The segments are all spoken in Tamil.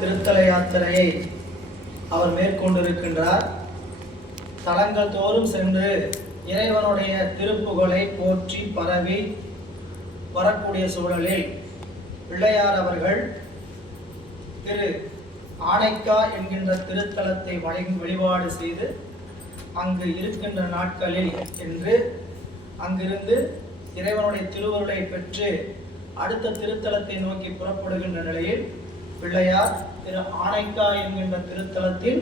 திருத்தல யாத்திரையை அவர் மேற்கொண்டிருக்கின்றார். தலங்கள் தோறும் சென்று இறைவனுடைய திருப்புகழை போற்றி பரவி வரக்கூடிய சூழலில் பிள்ளையார் அவர்கள் திரு ஆனைக்கா என்கின்ற திருத்தலத்தை வழிபாடு செய்து அங்கு இருக்கின்ற நாட்களில் என்று அங்கிருந்து இறைவனுடைய திருவருளை பெற்று அடுத்த திருத்தலத்தை நோக்கி புறப்படுகின்ற நிலையில் பிள்ளையார் திரு ஆனைக்கா என்கின்ற திருத்தலத்தில்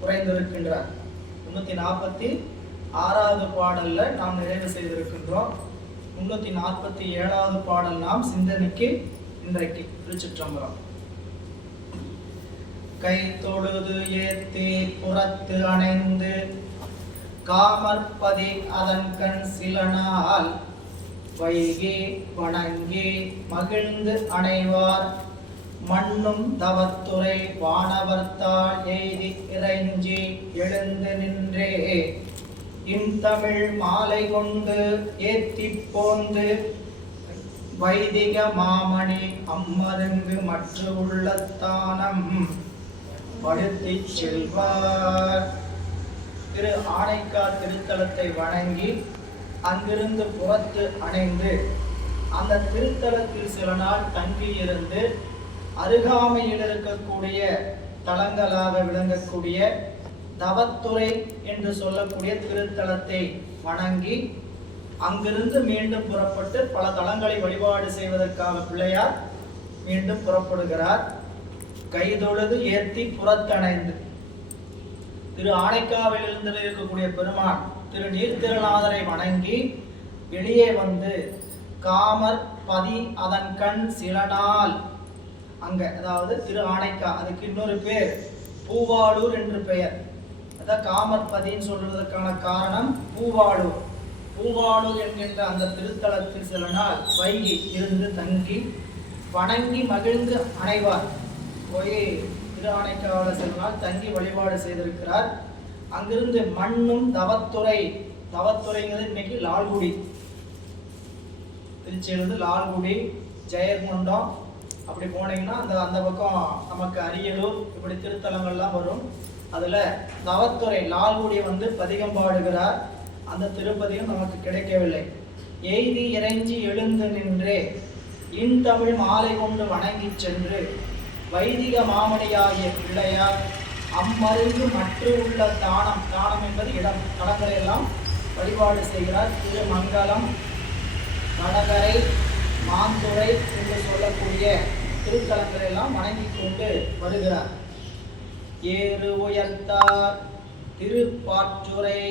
குறைந்திருக்கின்றார். 346வது பாடல்ல நாம் நிறைவு செய்திருக்கின்றோம். 347வது பாடல் நாம் சிந்தனைக்கு இன்றைக்கு. திருச்சிற்றம்பலம். கை தொழுது ஏத்தி புறத்து அணைந்து காமற்பதி அதன் கண் சில நாள் வைகி வணங்கி மகிழ்ந்து அணைவார் மண்ணும் தவத்துறை வானவர்த்தால் எய்தி இறைஞ்சி எழுந்து நின்றே இன்தமிழ் மாலை கொண்டு ஏத்தி போந்து வைதிக மாமணி அம்மருங்கு மற்ற உள்ளத்தானம் படுத்தி செல்வார். திரு ஆனைக்கா திருத்தலத்தை வணங்கி அங்கிருந்து புறத்து அணைந்து அந்த திருத்தலத்தில் சில நாள் தங்கியிருந்து அருகாமையில் இருக்கக்கூடிய தலங்களாக விளங்கக்கூடிய தவத்துறை என்று சொல்லக்கூடிய திருத்தலத்தை வணங்கி அங்கிருந்து மீண்டும் புறப்பட்டு பல தலங்களை வழிபாடு செய்வதற்காக பிள்ளையார் மீண்டும் புறப்படுகிறார். கைதொழுது ஏத்தி புறத்தணைந்து திரு ஆனைக்காவில் இருந்து இருக்கக்கூடிய பெருமான் திரு நீர்த்திருநாதரை வணங்கி வெளியே வந்து காமர் பதி அதன் கண் சில நாள் அங்க, அதாவது திரு ஆனைக்கா, அதுக்கு இன்னொரு பேர் பூவாளூர் என்று பெயர். அதான் காமற்பதின்னு சொல்றதற்கான காரணம் பூவாளூர். பூவாளூர் என்கின்ற அந்த திருத்தலத்தில் சில நாள் வைகி இருந்து தங்கி வணங்கி மகிழ்ந்து அணைவார். போய் திரு ஆனைக்காவில் சில நாள் தங்கி வழிபாடு செய்திருக்கிறார். அங்கிருந்து மண்ணும் தவத்துறை, தவத்துறைங்கிறது இன்னைக்கு லால்குடி, திருச்சியிலிருந்து லால்குடி ஜெயர்குண்டம் அப்படி போனீங்கன்னா அந்த பக்கம் நமக்கு அரியலூர் இப்படி திருத்தலங்கள்லாம் வரும். அதில் தவத்துறை லால்குடி வந்து பதிகம் பாடுகிறார். அந்த திருப்பதியும் நமக்கு கிடைக்கவில்லை. எய்தி இறைஞ்சி எழுந்து நின்றே இன்தமிழ் மாலை கொண்டு வணங்கி சென்று வைதிக மாமணியாகிய பிள்ளையார் அம்மருந்து மற்ற உள்ள தானம், தானம் என்பது இடம், தலங்களை எல்லாம் வழிபாடு செய்கிறார். திருமங்கலம், வடகரை, மாந்துறை என்று சொல்லக்கூடிய திருத்தலங்களை எல்லாம் வணங்கி கொண்டு வருகிறார். ஏறு உயர்த்தார் திருப்பாற்றுரை,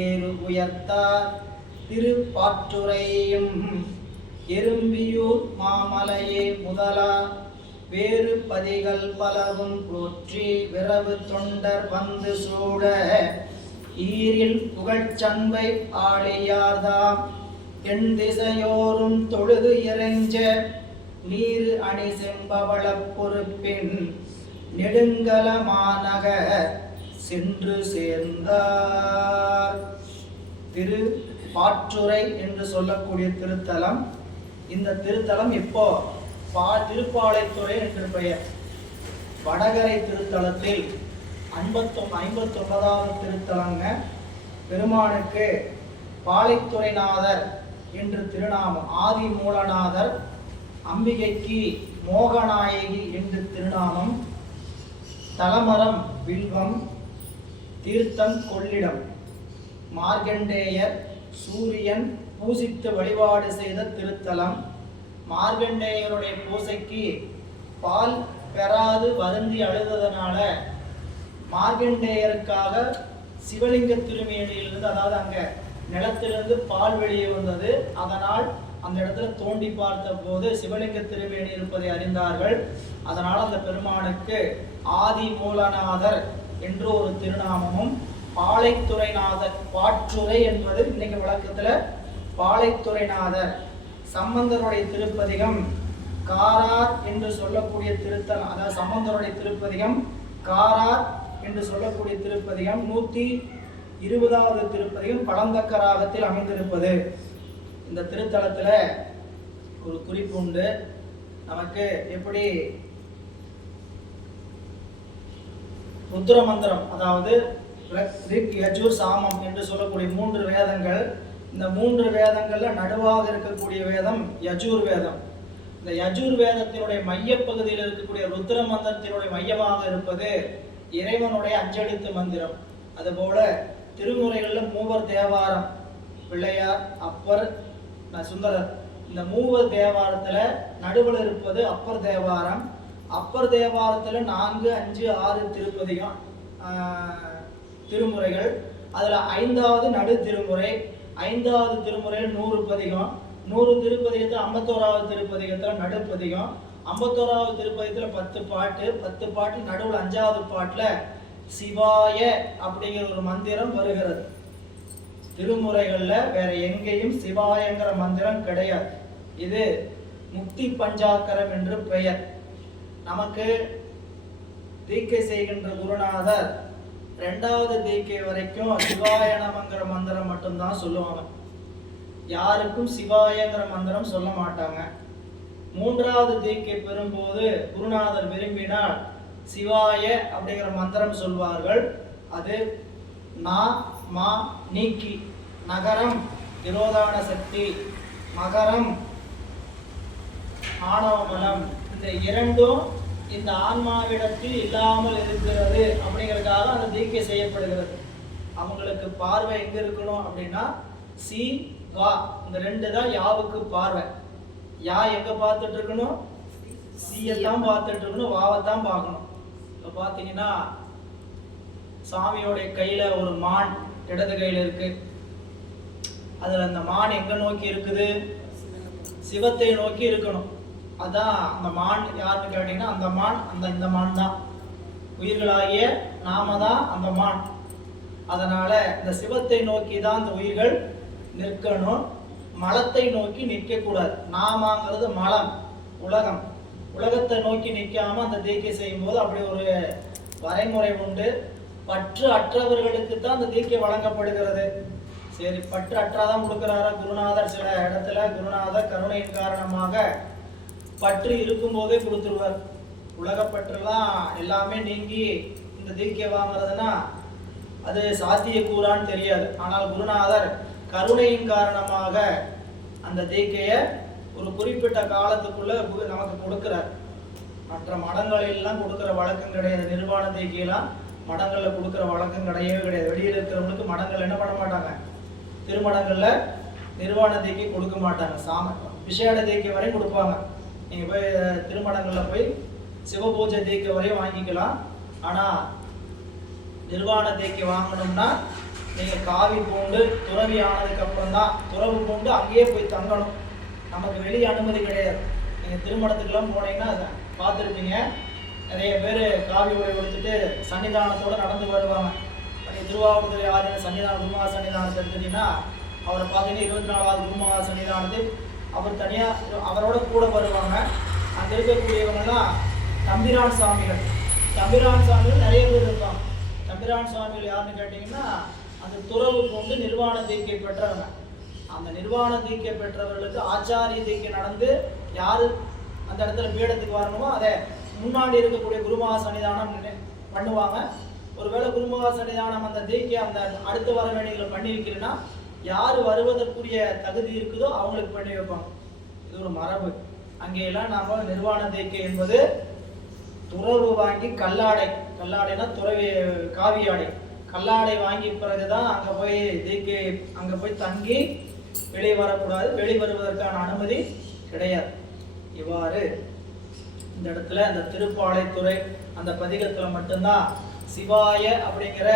ஏறு உயர்த்தார் திருப்பாற்றுரையும் எறும்பியூர் மாமலையே முதலா வேறு பதிகள் பலவும் போற்றி விரவு தொண்டர் வந்து சூட ஈரில் புகழ்ச்சண்பை ஆழியார்தாம் என் திசையோரும் தொழுது இறைஞ்ச நீர் அணி செம்பவள பொறுப்பின் நெடுங்கல மாநக சென்று சேர்ந்தார். திரு பாற்றுரை என்று சொல்லக்கூடிய திருத்தலம். இந்த திருத்தலம் இப்போ திருப்பாலைத்துறை என்று பெயர். வடகரை திருத்தலத்தில் 59வது திருத்தலங்க. பெருமானுக்கு பாலைத்துறைநாதர் என்று திருநாமம். ஆதி மூலநாதர். அம்பிகைக்கு மோகநாயகி என்று திருநாமம். தலமரம் வில்வம், தீர்த்தம் கொள்ளிடம். மார்கண்டேயர் சூரியன் பூசித்து வழிபாடு செய்த திருத்தலம். மார்கண்டேயருடைய பூசைக்கு பால் பெறாது வருந்தி அழுததனால மார்கண்டேயருக்காக சிவலிங்க திருமேனியிலிருந்து, அதாவது அங்க நிலத்திலிருந்து பால் வெளியே வந்தது. அதனால் அந்த இடத்துல தோண்டி பார்த்த போது சிவலிங்க திருமேனி இருப்பதை அறிந்தார்கள். அதனால் அந்த பெருமானுக்கு ஆதி மூலநாதர் என்று ஒரு திருநாமமும், பாலைத்துறைநாதர், பாற்றுரை என்பது இன்னைக்கு வழக்கத்துல பாலைத்துறைநாதர். சம்பந்தருடைய திருப்பதிகம் காரார் என்று சொல்லக்கூடிய திருத்தலம், அதாவது சம்பந்தருடைய திருப்பதிகம் காரார் என்று சொல்லக்கூடிய திருப்பதிகம் 120வது திருப்பதிகம் பழந்தக்க ராகத்தில் அமைந்திருப்பது. இந்த திருத்தலத்துல ஒரு குறிப்பு உண்டு. நமக்கு எப்படி ருத்ர மந்திரம், அதாவது ரிக், யஜுர், சாமம் என்று சொல்லக்கூடிய 3 வேதங்கள். இந்த 3 வேதங்கள்ல நடுவாக இருக்கக்கூடிய வேதம் யஜுர் வேதம். இந்த யஜுர் வேதத்தினுடைய மையப்பகுதியில் இருக்கக்கூடிய ருத்ர மந்திரத்தினுடைய மையமாக இருப்பது இறைவனுடைய அஞ்செழுத்து மந்திரம். அதுபோல திருமுறைகளில் மூவர் தேவாரம், பிள்ளையார், அப்பர், சுந்தரர், இந்த மூவர் தேவாரத்துல நடுவில் இருப்பது அப்பர் தேவாரம். அப்பர் தேவாரத்துல 4, 5, 6 திருப்பதிகம் திருமுறைகள். அதுல 5வது நடு திருமுறை. 5வது திருமுறையில் 100 பதிகம். 100 திருப்பதிகத்துல 51வது திருப்பதிகத்துல நடுப்பதிகம். 51வது திருப்பதிகத்துல 10 பாட்டு. 10 பாட்டு நடுவில் 5வது பாட்டுல சிவாய அப்படிங்கிற ஒரு மந்திரம் வருகிறது. திருமுறைகள்ல வேற எங்கேயும் சிவாயங்கிற மந்திரம் கிடையாது. இது முக்தி பஞ்சாக்கரம் என்று பெயர். நமக்கு தீக்கை செய்கின்ற குருநாதர் 2வது தீக்கை வரைக்கும் சிவாய நமங்கிற மந்திரம் மட்டும்தான் சொல்லுவாங்க. யாருக்கும் சிவாயங்கிற மந்திரம் சொல்ல மாட்டாங்க. 3வது தீக்கை பெறும்போது குருநாதர் விரும்பினால் சிவாய அப்படிங்கிற மந்திரம் சொல்வார்கள். அது நா, மா, நீக்கி, நகரம் திரோதான சக்தி, மகரம் ஆணவமலம், இந்த 2ம் இந்த ஆன்மாவிடத்தில் இல்லாமல் இருக்கிறது அப்படிங்கிறதுக்காக அந்த தீக்கை செய்யப்படுகிறது. அவங்களுக்கு பார்வை எங்க இருக்கணும் அப்படின்னா சி, வா, இந்த 2 தான் யாவுக்கு பார்வை. யா எங்க பார்த்துட்டு இருக்கணும்? சீயத்தான் பார்த்துட்டு இருக்கணும், வாவைத்தான் பார்க்கணும். இப்போ பார்த்தீங்கன்னா சாமியோடைய கையில ஒரு மான் இடது கையில இருக்கு. அதுல அந்த மான் எங்க நோக்கி இருக்குது? சிவத்தை நோக்கி இருக்கணும். அதான் அந்த மான் யாருன்னு கேட்டீங்கன்னா அந்த மான் இந்த மான் தான். உயிர்களாகிய நாம தான் அந்த மான். அதனால இந்த சிவத்தை நோக்கி தான் அந்த உயிர்கள் நிற்கணும். மலத்தை நோக்கி நிற்க கூடாது. நாமங்கிறது மலம், உலகம். உலகத்தை நோக்கி நிற்காம அந்த தீக்கை செய்யும் போது அப்படி ஒரு வரைமுறை உண்டு. பற்று அற்றவர்களுக்கு தான் அந்த தீக்கை வழங்கப்படுகிறது. சரி, பற்று அற்றாதான் கொடுக்கிறாரா குருநாதர்? சில இடத்துல குருநாதர் கருணையின் காரணமாக பற்று இருக்கும் போதே கொடுத்துருவார். உலகப்பற்றுலாம் எல்லாமே நீங்கி இந்த தீக்கை வாங்குறதுன்னா அது சாத்திய கூறான்னு தெரியாது. ஆனால் குருநாதர் கருணையின் காரணமாக அந்த தீக்கையை ஒரு குறிப்பிட்ட காலத்துக்குள்ள நமக்கு கொடுக்கிறார். மற்ற மடங்களெல்லாம் கொடுக்குற வழக்கம் கிடையாது. நிர்வாண தீக்கையெல்லாம் மடங்களில் கொடுக்குற வழக்கம் கிடையவே கிடையாது. வெளியில் இருக்கிறவங்களுக்கு மடங்கள் என்ன பண்ண மாட்டாங்க? திருமணங்கள்ல நிர்வாண தீக்கை கொடுக்க மாட்டாங்க. விசேட தீக்கை வரையும் கொடுப்பாங்க. நீங்கள் போய் திருமணங்களில் போய் சிவபூஜை தீக்கை வரையும் வாங்கிக்கலாம். ஆனால் நிர்வாண தீக்கை வாங்கணும்னா நீங்கள் காவி பூண்டு துறவி ஆனதுக்கு அப்புறம் தான். துறவு பூண்டு அங்கேயே போய் தங்கணும். நமக்கு வெளியே அனுமதி கிடையாது. நீங்கள் திருமணத்துக்கெல்லாம் போனீங்கன்னா பார்த்துருப்பீங்க, நிறைய பேர் காவி உடை கொடுத்துட்டு சன்னிதானத்தோடு நடந்து வருவாங்க. நீங்கள் திருவாவூர் ஆதின சன்னிதான குருமகா சன்னிதானத்தை எடுத்துட்டீங்கன்னா அவரை பார்த்தீங்கன்னா 24வது குருமகா சன்னிதானத்து அவர் தனியாக அவரோட கூட வருவாங்க. அங்கே இருக்கக்கூடியவங்கலாம் தம்பிரான் சாமிகள். தம்பிரான் சாமிகள் நிறைய பேர் இருப்பாங்க. தம்பிரான் சுவாமிகள் யாருன்னு கேட்டிங்கன்னா அந்த துறவு கொண்டு நிர்வாண தீக்கை பெற்றவங்க. அந்த நிர்வாண தீக்கை பெற்றவர்களுக்கு ஆச்சாரிய தீக்கை நடந்து யார் அந்த இடத்துல பீடத்துக்கு வரணுமோ அதை முன்னாடி இருக்கக்கூடிய குருமகா சன்னிதானம் பண்ணுவாங்க. ஒருவேளை குருமகா சன்னிதானம் அந்த தீக்கை அந்த அடுத்து வர வேண்டியதை பண்ணி வைக்கிறேன்னா யார் வருவதற்குரிய தகுதி இருக்குதோ அவங்களுக்கு பண்ணி வைப்பாங்க. இது ஒரு மரபு. அங்கேயெல்லாம் நாம் நிர்வாண தீக்கை என்பது துறவு வாங்கி கல்லாடைனா துறவி காவி ஆடை, கல்லாடை வாங்கி பிறகுதான் அங்கே போய் தீக்கை அங்கே போய் தங்கி வெளியே வரக்கூடாது. வெளியே வருவதற்கான அனுமதி கிடையாது. இவ்வாறு இந்த இடத்துல அந்த திருப்பாலைத்துறை அந்த பதிகத்தில் மட்டும்தான் சிவாய அப்படிங்கிற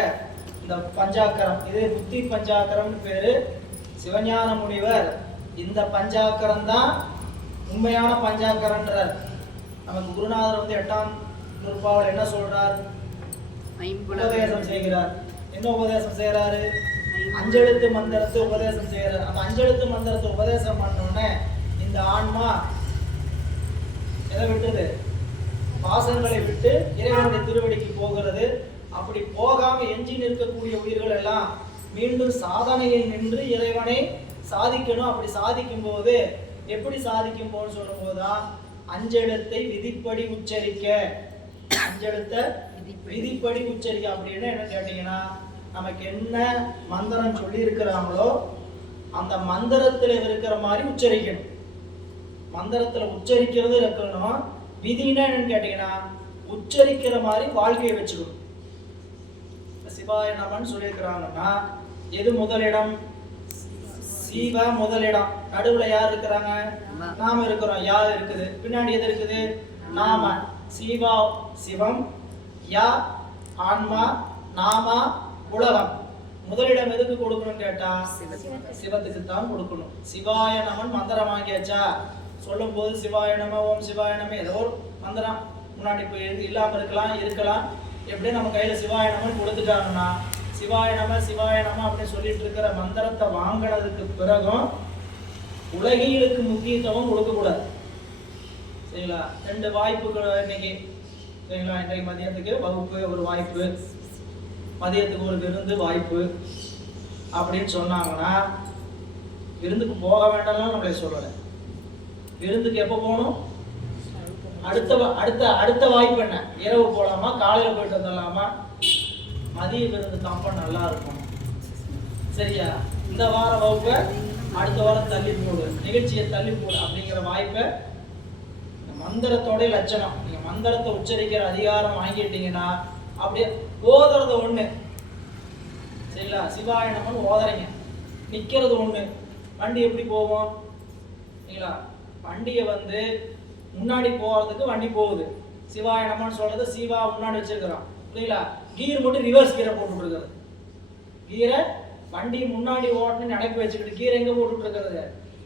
இந்த பஞ்சாக்கரம், இது புத்தி பஞ்சாக்கரம்னு பேரு. சிவஞான முனிவர் இந்த பஞ்சாக்கரம் தான் உண்மையான பஞ்சாக்கரன்றார். நமக்கு குருநாதர் 8ஆம் நூற்பாவில் என்ன சொல்றார்? உபதேசம் செய்கிறார். என்ன உபதேசம் செய்யறாரு? அஞ்செழுத்து மந்திரத்தை உபதேசம் செய்யறாரு. அந்த அஞ்செழுத்து மந்திரத்தை உபதேசம் பண்ணோடனே இந்த ஆன்மா எதை விட்டுது? பாசங்களை விட்டு இறைவனுடைய திருவடிக்கு போகிறது. அப்படி போகாம எஞ்சி நிற்கக்கூடிய உயிர்கள் எல்லாம் மீண்டும் சாதனையில் நின்று இறைவனை சாதிக்கணும். அப்படி சாதிக்கும் போது எப்படி சாதிக்கும் போது சொல்லும் போதுதான் அஞ்செழுத்தை விதிப்படி உச்சரிக்க. அஞ்செழுத்த விதிப்படி உச்சரிக்க. அப்படின்னு என்ன கேட்டீங்கன்னா, நமக்கு என்ன மந்திரம் சொல்லி இருக்கிறாங்களோ அந்த மந்திரத்துல இருக்கிற மாதிரி உச்சரிக்கணும். மந்திரத்துல உச்சரிக்கிறது இருக்கணும். விதினா என்னன்னு கேட்டீங்கன்னா, உச்சரிக்கிற மாதிரி வாழ்க்கையை வச்சுக்கணும். சிவாய நமன்னு சொல்லியிருக்கிறாங்கன்னா எது முதலிடம்? சிவ முதலிடம். நடுவுல யார் இருக்கிறாங்க? நாம இருக்கிறோம். யா இருக்குது. பின்னாடி எது இருக்குது? நாம. சிவா சிவம், யா ஆன்மா, நாமா உலகம். முதலிடம் எதுக்கு கொடுக்கணும் கேட்டா சிவத்துக்கு தான் கொடுக்கணும். சிவாய நமன் மந்திரம் வாங்கியாச்சா? சொல்லும் போது சிவாய நம, ஓம் சிவாய நம, ஏதோ ஒரு மந்திரம் முன்னாடி போய் இல்லாம இருக்கலாம். எப்படியே நம்ம கையில சிவாய நமன் கொடுத்துட்டாங்கன்னா சிவாய நம சிவாய நம அப்படின்னு சொல்லிட்டு இருக்கிற மந்திரத்தை வாங்கினதுக்கு பிறகும் உலகியலுக்கு முக்கியத்துவம் கொடுக்கக்கூடாது. சரிங்களா? 2 வாய்ப்புகள் இன்னைக்கு. சரிங்களா? இன்றைக்கு மதியத்துக்கு வகுப்பு ஒரு வாய்ப்பு, மதியத்துக்கு ஒரு விருந்து வாய்ப்பு அப்படின்னு சொன்னாங்கன்னா விருந்துக்கு போக வேண்டாம்னு நம்மளே சொல்லலை. விருந்துக்கு எப்போ போகணும்? அடுத்த வாய்ப்பு என்ன? இரவு போகலாமா, காலையில் போயிட்டு வந்துடலாமா? மதிய விருந்து தாப்பா நல்லா இருக்கும். சரியா? இந்த வார வகுப்பை அடுத்த வாரம் தள்ளி போடு, நிகழ்ச்சியை தள்ளி போடு அப்படிங்கிற வாய்ப்பை மந்திரத்தோட லட்சணம். நீங்க மந்திரத்தை உச்சரிக்கிற அதிகாரம் வாங்கிட்டீங்கன்னா அப்படியே ஓதுறது ஒண்ணு. சரிங்களா? சிவாய நமன்னு ஓதுறீங்க, நிக்கிறது ஒண்ணு. வண்டி எப்படி போவோம்? சரிங்களா? வண்டியை முன்னாடி போறதுக்கு வண்டி போகுது. சிவாய நமன்னு சொல்றது சிவா முன்னாடி வச்சிருக்கிறோம். புரியுங்களா? கீர் மட்டும் ரிவர்ஸ் கீரை போட்டு இருக்கிறது. கீரை வண்டி முன்னாடி ஓட்டணும்னு அடக்கி வச்சுக்கிட்டு கீரை எங்க போட்டு இருக்கிறது?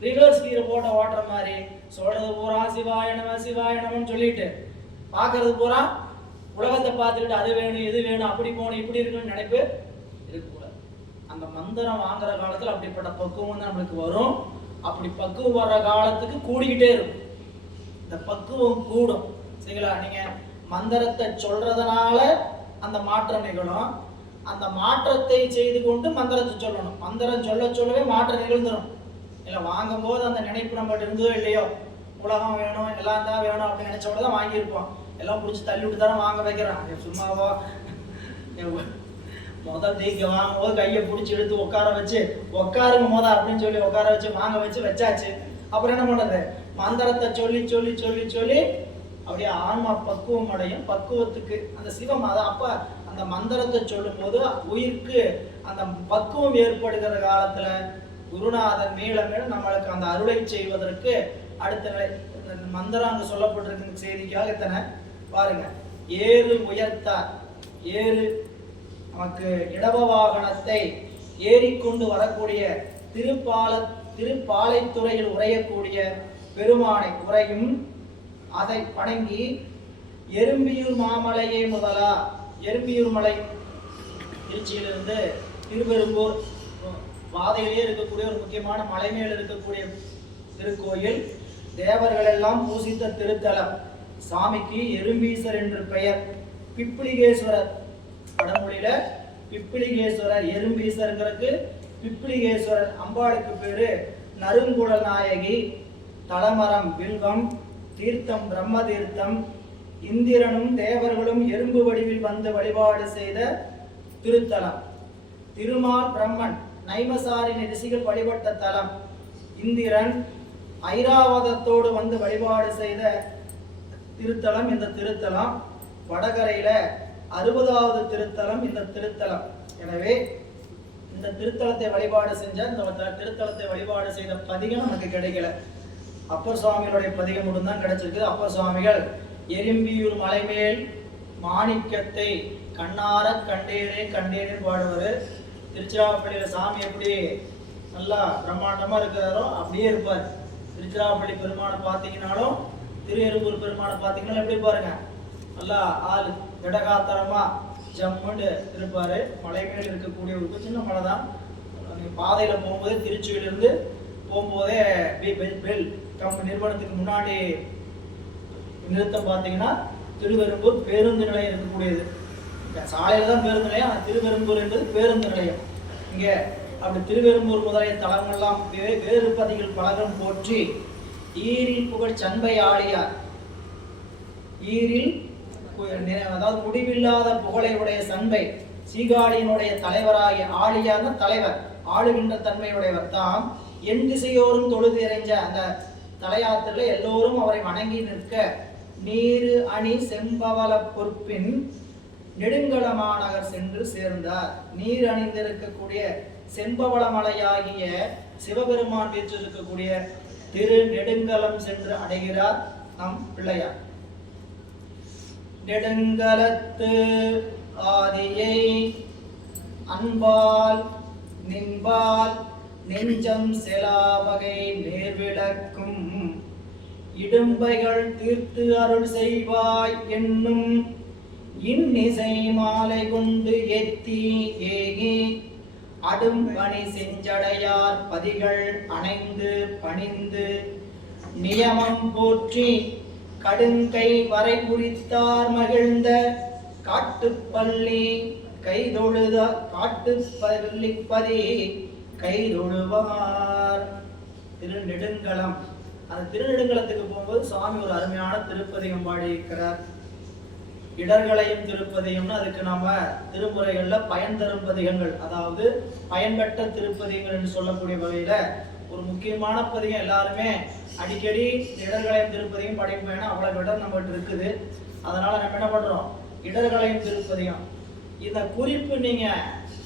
ரிவர்ஸ் கீரை போட்ட ஓட்டுற மாதிரி சொல்றது பூரா சிவாய நம சிவாய நமன்னு சொல்லிட்டு பாக்குறது பூரா உலகத்தை பார்த்துக்கிட்டு அது வேணும் இது வேணும் அப்படி போகணும் இப்படி இருக்குன்னு நினைப்பு இருக்கக்கூடாது. அந்த மந்திரம் வாங்குற காலத்துல அப்படிப்பட்ட பக்குவம் தான் நம்மளுக்கு வரும். அப்படி பக்குவம் வர்ற காலத்துக்கு கூடிக்கிட்டே இருக்கும். இந்த பக்குவம் கூடும். சரிங்களா? நீங்க மந்திரத்தை சொல்றதுனால அந்த மாற்றம் நிகழும். அந்த மாற்றத்தை செய்து கொண்டு மந்திரத்தை சொல்லணும். மந்திரம் சொல்லவே மாற்றம் நிகழ்ந்துடும். இல்லை வாங்கும் போது அந்த நினைப்பு நம்மகிட்ட இருந்ததோ இல்லையோ, உலகம் வேணும் எல்லாம் தான் வேணும் அப்படின்னு நினைச்சோட தான் வாங்கியிருப்போம். எல்லாம் பிடிச்சி தள்ளி விட்டு தானே வாங்க வைக்கிறான். சும்மாவோ முதல் தேய்க்க வாங்கும் போது கையை பிடிச்சி எடுத்து உட்கார வச்சு உட்காருங்க அப்படின்னு சொல்லி உட்கார வச்சு வாங்க வச்சாச்சு. அப்புறம் என்ன பண்ணுறது? மந்திரத்தை சொல்லி அப்படியே ஆன்மா பக்குவம் அடையும். பக்குவத்துக்கு அந்த சிவம் அப்ப அந்த மந்திரத்தை சொல்லும் போது உயிருக்கு அந்த பக்குவம் ஏற்படுகிற காலத்துல குருநாதன் மேல நம்மளுக்கு அந்த அருளை செய்வதற்கு அடுத்த நிலை. மந்திரம் அங்க சொல்லப்பட்டிருக்கு செய்திக்காக இத்தனை பாருங்க. ஏறு உயர்த்தார். ஏறு நமக்கு இடவ வாகனத்தை ஏறிக்கொண்டு வரக்கூடிய திருப்பாலைத்துறையில் உரையக்கூடிய பெருமானை உரையும் அதை வணங்கி எறும்பியூர் மாமலையே முதலா. எறும்பியூர் மலை திருச்சியிலிருந்து திருவெரும்பூர் பாதையிலே இருக்கக்கூடிய ஒரு முக்கியமான மலை மேல் இருக்கக்கூடிய திருக்கோயில். தேவர்கள் எல்லாம் பூசித்த திருத்தலம். சாமிக்கு எறும்பீசர் என்று பெயர். பிப்பிளிகேஸ்வரர் வடமொழியில பிப்பிளிகேஸ்வரர். எறும்பீசருங்கிறதுக்கு பிப்பிளிகேஸ்வரர். அம்பாளுக்கு பேரு நறுங்குழல் நாயகி. தலமரம் வில்வம். தீர்த்தம் பிரம்ம தீர்த்தம். இந்திரனும் தேவர்களும் எறும்பு வடிவில் வந்து வழிபாடு செய்த திருத்தலம். திருமால் பிரம்மன் நைமசாரின் ரிஷிகள் வழிபட்ட தலம். இந்திரன் ஐராவதத்தோடு வந்து வழிபாடு செய்த திருத்தலம் இந்த திருத்தலம். வடகரையில 60வது திருத்தலம் இந்த திருத்தலம். எனவே இந்த திருத்தலத்தை வழிபாடு செஞ்ச இந்த திருத்தலத்தை வழிபாடு செய்த பதிகம் நமக்கு கிடைக்கல. அப்பர் சுவாமிகளுடைய பதிகம் மட்டும் தான் கிடைச்சிருக்கு. அப்பர் சுவாமிகள் எறும்பியூர் மலைமேல் மாணிக்கத்தை கண்ணார கண்டேனே பாடுவார். திருச்சிராப்பள்ளியில சாமி எப்படி நல்லா பிரம்மாண்டமா இருக்கிறாரோ அப்படியே இருப்பார். திருச்சிராப்பள்ளி பெருமானை பார்த்தீங்கன்னாலும் திருஎரும்பூர் பெருமானை பார்த்தீங்கன்னா எப்படி பாருங்க, நல்லா ஆள் திடகாத்திரமா ஜம்முன்னு இருப்பாரு. மலை மேல் இருக்கக்கூடிய ஒரு சின்ன மலை தான். பாதையில போகும்போதே திருச்சியிலிருந்து போகும்போதே பெல் நிறுவனத்துக்கு முன்னாடி நிறுத்தம் பார்த்தீங்கன்னா திருவெரும்பூர் பேருந்து நிலையம் இருக்கக்கூடியது. சாலையில தான் பேருந்து நிலையம். திருவெரும்பூர் என்பது பேருந்து நிலையம். இங்க அப்படி திருவெரும்பூர் முதலிய தலங்கள்லாம் வேறு பதிகள் பலகம் போற்றி ஈரில் புகழ் சண்பை ஆழியார். ஈரில் அதாவது முடிவில்லாத புகழை உடைய சண்பை சீகாழியினுடைய தலைவராகிய ஆழியான தலைவர், ஆளுகின்ற தன்மையுடையவர் தாம் என் திசையோரும் தொழுது இறைஞ்ச அந்த தலையாத்திரில எல்லோரும் அவரை வணங்கி நிற்க நீரு அணி செம்பவள பொறுப்பின் நெடுங்கல மாநகர் சென்று சேர்ந்தார். நீர் அணிந்திருக்கக்கூடிய செம்பவள மலையாகிய சிவபெருமான் வீற்றிருக்கக்கூடிய திரு நெடுங்கலம் சென்று அடைகிறார் நம் பிள்ளையார். நெடுங்கலத்து ஆதியை அன்பால் நின்பால் நெஞ்சம் செலாவகை நேர்விளக்கும் இடும்பைகள் தீர்த்து அருள் செய்வாய் என்னும் இன்னிசை மாலை கொண்டு எத்தி ஏகி அடும்பணி செஞ்சடையார் பதிகள் அணைந்து பணிந்து நியமம் போற்றி கடுங்கை வரை குறித்தார் மகிழ்ந்த காட்டுப்பள்ளி கைதொழுத காட்டுப்பள்ளிப்பதி கைதொழுவார். திருநெடுங்கலம். அந்த திருநெடுங்கலத்துக்கு போகும்போது சுவாமி ஒரு அருமையான திருப்பதிகம் பாடியிருக்கிறார். இடர்களையும் திருப்பதிகம்னு அதுக்கு நாம திருமுறைகள்ல பயன் தரும் பதிகங்கள், அதாவது பயன்பெற்ற திருப்பதிகங்கள் என்று சொல்லக்கூடிய வகையில ஒரு முக்கியமான பதிகம். எல்லாருமே அடிக்கடி இடர்களையும் திருப்பதிகம் படிப்போம். ஏன்னா அவ்வளவு இடம் நம்மகிட்ட இருக்குது. அதனால நம்ம என்ன பண்றோம், இடர்களையும் திருப்பதிகம். இந்த குறிப்பு நீங்க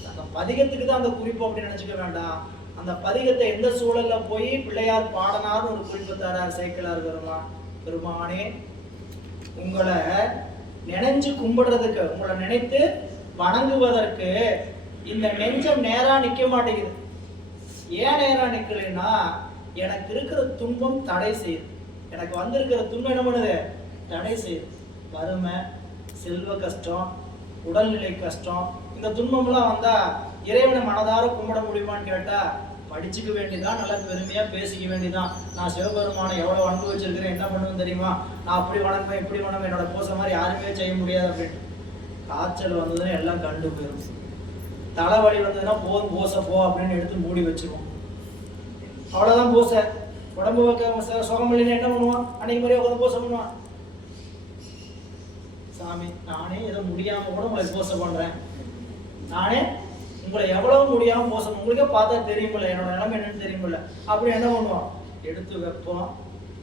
அந்த பதிகத்துக்கு தான் அந்த குறிப்பு அப்படின்னு நினைச்சுக்க வேண்டாம். அந்த பதிகத்தை எந்த சூழல்ல போய் பிள்ளையார் பாடனார்னு ஒரு குறிப்பு தரார் சேக்கிழார் பெருமான். பெருமானே, உங்களை நினைஞ்சு கும்பிடுறதுக்கு, உங்களை நினைத்து வணங்குவதற்கு இந்த நெஞ்சம் நேரா நிக்க மாட்டேங்குது. ஏன் நேரா நிக்கலைன்னா, எனக்கு இருக்கிற துன்பம் தடை செய்யுது. எனக்கு வந்திருக்கிற துன்பம் என்ன பண்ணுது, தடை செய்யுது. வறுமை, செல்வ கஷ்டம், உடல்நிலை கஷ்டம், இந்த துன்பம்லாம் வந்தா இறைவனை மனதார கும்பிட முடியுமான்னு கேட்டா படிச்சுக்க வேண்டியதான், நல்லா பெருமையா பேசிக்க வேண்டியதான். நான் சிவபெருமானை எவ்வளவு வணங்கு வச்சிருக்கிறேன், என்ன பண்ணுவேன் தெரியுமா, நான் அப்படி வணங்குவேன் இப்படி வணங்குவேன், என்னோட பூசை மாதிரி யாருமே செய்ய முடியாது அப்படின்னு. காய்ச்சல் வந்ததுன்னா எல்லாம் கண்டு போயிடும். தலைவலி வந்ததுன்னா போதும் பூசை போ அப்படின்னு எடுத்து மூடி வச்சிருவோம். அவ்வளவுதான் பூசை. உடம்பு சுகம் இல்லைன்னு என்ன பண்ணுவான், அன்னைக்கு மாதிரியே உட்காந்து பூசை பண்ணுவான். சாமி, நானே ஏதோ முடியாம கூட உங்களை பூசை பண்றேன், நானே உங்களை எவ்வளவு முடியாம பூசை, உங்களுக்கே பார்த்தா தெரியுமில்ல என்னோட நிலைமை என்னன்னு தெரியுமில்ல. அப்படி என்ன பண்ணுவோம், எடுத்து வைப்போம்,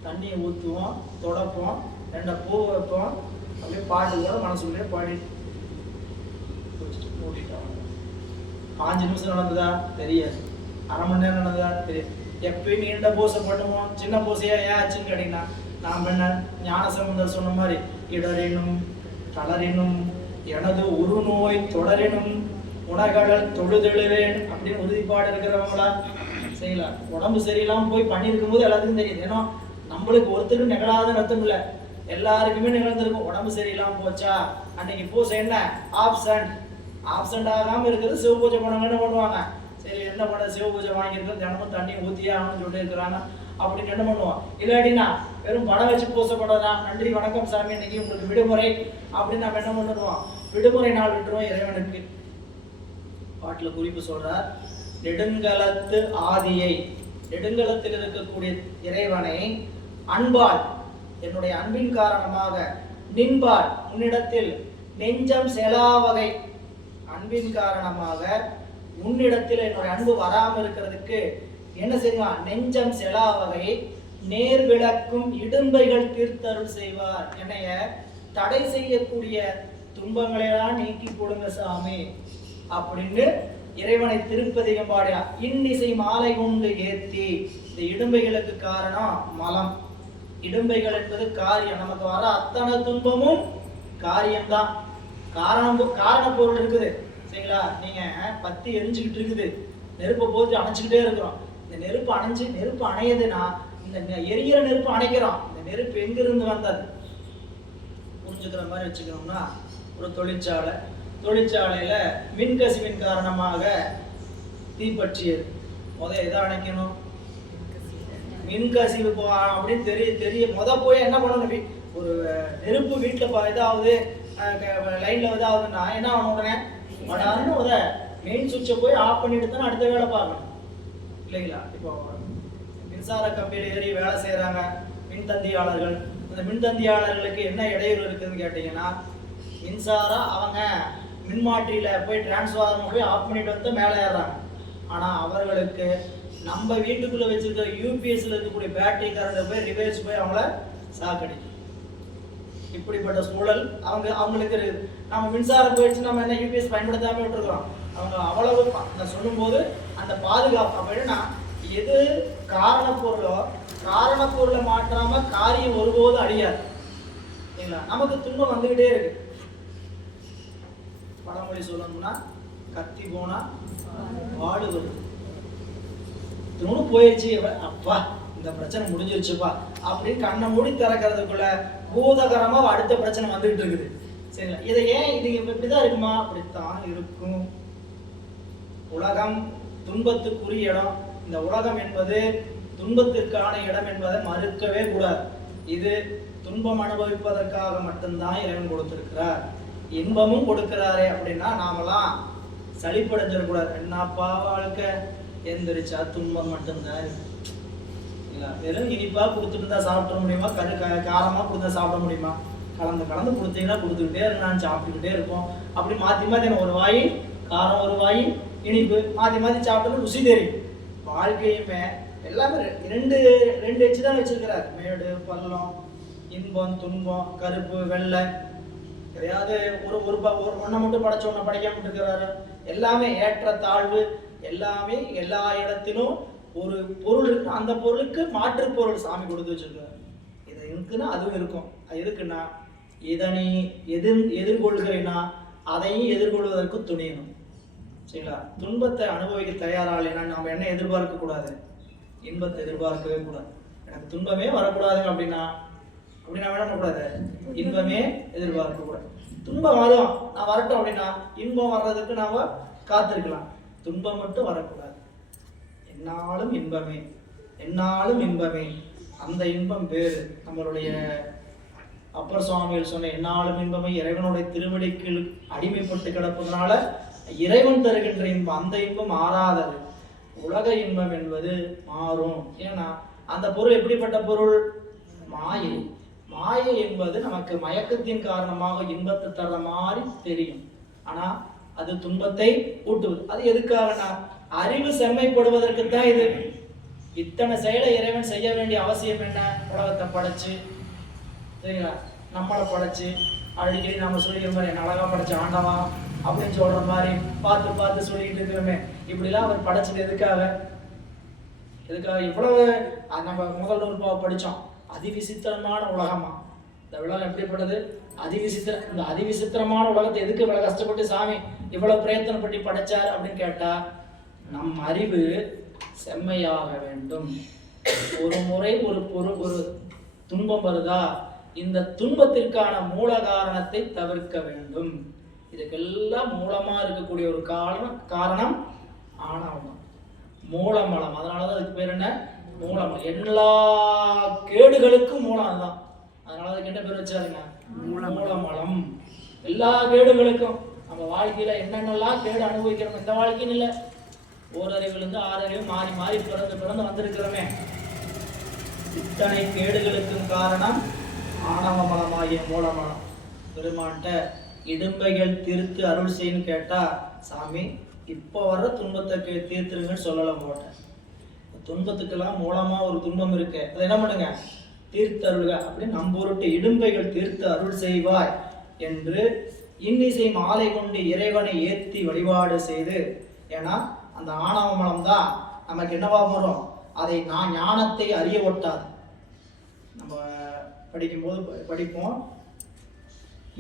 தண்ணியை ஊற்றுவோம், தொடப்போம், 2 பூ வைப்போம், அப்படியே பாட்டுக்கூட மனசுக்குள்ளே பாடி மூடிட்டோம். 5 நிமிஷம் நடந்ததா தெரியாது, அரை மணி நேரம் நடந்ததா தெரியாது. எப்பயும் நீண்ட பூசை பண்ணுவோம், சின்ன பூசையா ஏன் ஆச்சுன்னு கேட்டீங்கன்னா, நாம் என்ன ஞானசம்பந்தர் சொன்ன மாதிரி இடரினும் தளரினும் எனது உரு நோய் தொடரினும் உணகடல் தொழுதெழுவேன் அப்படின்னு உறுதிப்பாடு இருக்கிறவங்களா செய்யலாம். உடம்பு சரியில்லாம போய் பண்ணியிருக்கும் போது எல்லாத்துக்கும் தெரியுது. ஏன்னா நம்மளுக்கு ஒருத்தருக்கு நிகழாத அர்த்தம் இல்லை, எல்லாருக்குமே நிகழ்ந்திருக்கும். உடம்பு சரியில்லாம போச்சா, அன்னைக்கு பூசை என்ன ஆப்சண்ட் ஆகாம இருக்கிறது சிவ பூஜை பண்ணுவாங்க. என்ன பண்ணுவாங்க, சரி என்ன பண்ண சிவ பூஜை வாங்கியிருக்கோம், தினமும் தண்ணி ஊற்றியே ஆகணும்னு சொல்லிட்டு இருக்கிறாங்க அப்படின்னு என்ன பண்ணுவோம். இல்லாட்டினா வெறும் படம் வச்சு பூசை பண்ணுறதா, நன்றி வணக்கம் சாமி இன்னைக்கு உங்களுக்கு விடுமுறை அப்படின்னு நம்ம என்ன பண்ணிடுவோம், விடுமுறை நாள் விட்டுருவோம் இறைவனுக்கு. பாட்டில் குறிப்பு சொல்றார், நெடுங்கலத்து ஆதியை, நெடுங்கலத்தில் இருக்கக்கூடிய இறைவனை அன்பால், என்னுடைய அன்பின் காரணமாக, நின்பால், உன்னிடத்தில், நெஞ்சம் செலாவகை, அன்பின் காரணமாக உன்னிடத்தில் என்னுடைய அன்பு வராம இருக்கிறதுக்கு என்ன செய்வான், நெஞ்சம் செலாவகை நேர் விளக்கும் இடும்பைகள் தீர்த்தருள் செய்வார். என்னைய தடை செய்யக்கூடிய துன்பங்களையெல்லாம் நீக்கி கொடுங்க சாமி அப்படின்னு இறைவனை திருப்பதிகம் பாடியா. இன்னிசை மாலை கொண்டு ஏத்தி. இந்த இடும்பைகளுக்கு காரணம் மலம். இடும்பைகள் என்பது காரியம். நமக்கு வர அத்தனை துன்பமும் காரியம்தான். காரண பொருள் இருக்குது சரிங்களா. நீங்க பத்தி எரிஞ்சுக்கிட்டு இருக்குது, நெருப்பை போட்டு அணைச்சுக்கிட்டே இருக்கிறோம். இந்த நெருப்பு அணையுதுன்னா, இந்த எரியிற நெருப்பு அணைக்கிறோம். இந்த நெருப்பு எங்கிருந்து வந்தது புரிஞ்சுக்கிற மாதிரி வச்சுக்கணும்னா, ஒரு தொழிற்சாலையில மின்கசிவின் காரணமாக தீப்பற்றியது. எதை அணைக்கணும், மின்கசிவு அப்படின்னு தெரிய போய் என்ன பண்ணணும், ஒரு நெருப்பு வீட்டுல இதாவது லைன்ல இதாகுதுன்னா என்ன ஆகணும், உடனே உடனே மெயின் சுவிட்சை போய் ஆஃப் பண்ணிட்டு தான் அடுத்த வேலை பார்க்கணும் இல்லைங்களா. இப்போ மின்சார கம்பியில் ஏறி வேலை செய்யறாங்க மின்தந்தியாளர்கள். அந்த மின்தந்தியாளர்களுக்கு என்ன இடையூறு இருக்குதுன்னு கேட்டீங்கன்னா, மின்சாரம் அவங்க மின்மாற்றியில போய் டிரான்ஸ்ஃபார்மர் போய் ஆஃப் பண்ணிட்டு வந்து மேலே ஏறுறாங்க. ஆனா அவர்களுக்கு நம்ம வீட்டுக்குள்ள வச்சிருக்கிற யூபிஎஸ்ல இருக்கக்கூடிய பேட்டரி கரண்ட் போய் ரிவர்ஸ் போய் அவங்கள சாக்கடிக்கும். இப்படிப்பட்ட சூழல் அவங்களுக்கு இருக்குது. நம்ம மின்சாரம் போயிடுச்சு, நம்ம என்ன யூபிஎஸ் பயன்படுத்தாம விட்டுருக்கோம். அவங்க அவ்வளவு சொல்லும்போது அந்த பாதுகாப்பு அப்படின்னா எது காரண பொருளை மாற்றாம காரியம் ஒருபோதும் அழியாது. சரிங்களா? நமக்கு துன்பம் வந்துகிட்டே இருக்கு. பழமொழி சொல்லணும்னா கத்தி போனா வாடு வருது. துணு போயிடுச்சு, அப்பா இந்த பிரச்சனை முடிஞ்சிருச்சுப்பா அப்படின்னு கண்ணை மூடி திறக்கிறதுக்குள்ள பூதகரமா அடுத்த பிரச்சனை வந்துகிட்டு இருக்குது. சரிங்களா? இதை ஏன் இது இப்படிதான் இருக்குமா? அப்படித்தான் இருக்கும். உலகம் துன்பத்துக்குரிய இடம். இந்த உலகம் என்பது துன்பத்திற்கான இடம் என்பதை மறுக்கவே கூடாது. இது துன்பம் அனுபவிப்பதற்காக மட்டும்தான் இறைவன் கொடுத்திருக்கிறார். இன்பமும் கொடுக்கிறாரே அப்படின்னா நாமெல்லாம் சளிப்படைஞ்சிடக்கூடாது. என்னப்பா வாழ்க்கை, எந்திரிச்சா துன்பம் மட்டும்தான் இருக்கு. வெறும் இனிப்பா கொடுத்துட்டு இருந்தா சாப்பிட முடியுமா? காரமா கொடுத்தா சாப்பிட முடியுமா? கலந்து கொடுத்தீங்கன்னா கொடுத்துக்கிட்டே இருந்தாலும் சாப்பிட்டுக்கிட்டே இருப்போம். அப்படி மாத்தி ஒரு வாய் காரம் ஒரு வாய் இனிப்பு மாத்தி சாப்பிட்டோம்னா ருசி தெரியும். வாழ்க்கையுமே எல்லாமே ரெண்டு எச்சு தான் வச்சிருக்கிறார். மேடு பள்ளம், இன்பம் துன்பம், கருப்பு வெள்ளை, கிடையாது. ஒரு ஒன்றை மட்டும் படைச்ச ஒன்றை படைக்காம இருக்கிறாரு. எல்லாமே ஏற்ற தாழ்வு, எல்லாமே எல்லா இடத்திலும் ஒரு பொருள் இருக்கு. அந்த பொருளுக்கு மாற்று பொருள் சாமி கொடுத்து வச்சிருக்காரு. இது இருக்குன்னா அதுவும் இருக்கும். அது இருக்குன்னா இதனை எதிர்கொள்கிறேன்னா அதையும் எதிர்கொள்வதற்கு துணியணும். சரிங்களா? துன்பத்தை அனுபவிக்க தயாராகலைன்னா நம்ம என்ன எதிர்பார்க்க கூடாது? இன்பத்தை எதிர்பார்க்கவே கூடாது. எனக்கு துன்பமே வரக்கூடாதுங்க அப்படின்னா என்ன பண்ணக்கூடாது? இன்பமே எதிர்பார்க்க கூடாது. துன்பம் வரும், நான் வரட்டும் அப்படின்னா இன்பம் வர்றதுக்கு நாம காத்திருக்கலாம். துன்பம் மட்டும் வரக்கூடாது. என்னாலும் இன்பமே, என்னாலும் இன்பமே. அந்த இன்பம் வேறு. நம்மளுடைய அப்பர் சுவாமிகள் சொன்ன என்னாலும் இன்பமே இறைவனுடைய திருவடிக்கு அடிமைப்பட்டு கிடப்பதனால இறைவன் தருகின்ற இன்பம், அந்த இன்பம் மாறாதது. உலக இன்பம் என்பது மாறும். ஏன்னா அந்த பொருள் எப்படிப்பட்ட பொருள்? மாயை. மாயை என்பது நமக்கு மயக்கத்தின் காரணமாக இன்பத்தை தர்ற மாதிரி தெரியும். ஆனா அது துன்பத்தை ஊட்டுவது. அது எதுக்காகனா அறிவு செம்மைப்படுவதற்கு தான். இது இத்தனை செயலை இறைவன் செய்ய வேண்டிய அவசியம் என்ன? உலகத்தை படைச்சு, சரிங்களா, நம்மளை படைச்சு அடிக்கடி நம்ம சொல்லிக்கிற மாதிரி என்ன அழகா படைச்ச ஆண்டவா அப்படின்னு சொல்ற மாதிரி பார்த்து சொல்லிட்டு இருக்கிறோமே. இப்படிலாம் அவர் படைச்சது எதுக்காக? இவ்வளவு நம்ம முதல் நூற்பாவை படிச்சோம். அதிவிசித்திரமான உலகமா இந்த உலகம் எப்படிப்பட்டது? இந்த அதிவிசித்திரமான உலகத்தை எதுக்கு இவ்வளவு கஷ்டப்பட்டு சாமி இவ்வளவு பிரயத்தனப்பட்டு படைச்சார் அப்படின்னு கேட்டா, நம் அறிவு செம்மையாக வேண்டும். ஒரு முறை ஒரு துன்பம் வருதா, இந்த துன்பத்திற்கான மூல காரணத்தை தவிர்க்க வேண்டும். இதுக்கெல்லாம் மூலமா இருக்கக்கூடிய ஒரு காரணம் ஆணவம், மூலமலம். அதனாலதான் அதுக்கு பேர் என்ன? மூலமலம். எல்லா கேடுகளுக்கும் மூலம் அதுதான். அதனால அதுக்கு என்ன பேர் வச்சாருங்க? மூலமலம். எல்லா கேடுகளுக்கும் நம்ம வாழ்க்கையில என்னென்னலாம் கேடு அனுபவிக்கிறோம். இந்த வாழ்க்கைன்னு இல்லை, ஓரறிவிலிருந்து ஆறறிவு மாறி மாறி பிறந்து வந்திருக்கிறோமே. இத்தனை கேடுகளுக்கும் காரணம் ஆணவமலமாகிய மூலமலம். பெருமான்கிட்ட இடும்பைகள் தீர்த்து அருள் செய்யன்னு கேட்டா, சாமி இப்போ வர்ற துன்பத்தை தீர்த்துருங்கன்னு சொல்லல போட்டேன். துன்பத்துக்கெல்லாம் மூலமா ஒரு துன்பம் இருக்கு, அதை என்ன பண்ணுங்க? தீர்த்தருள்க அப்படின்னு நம்பொருட்டு இடும்பைகள் தீர்த்து அருள் செய்வாய் என்று இன்னிசை மாலை கொண்டு இறைவனை ஏற்றி வழிபாடு செய்து. ஏன்னா அந்த ஆணவமலம் தான் நமக்கு என்னவா வரும்? அதை நான் ஞானத்தை அறிய ஒட்டாது. நம்ம படிக்கும்போது படிப்போம்,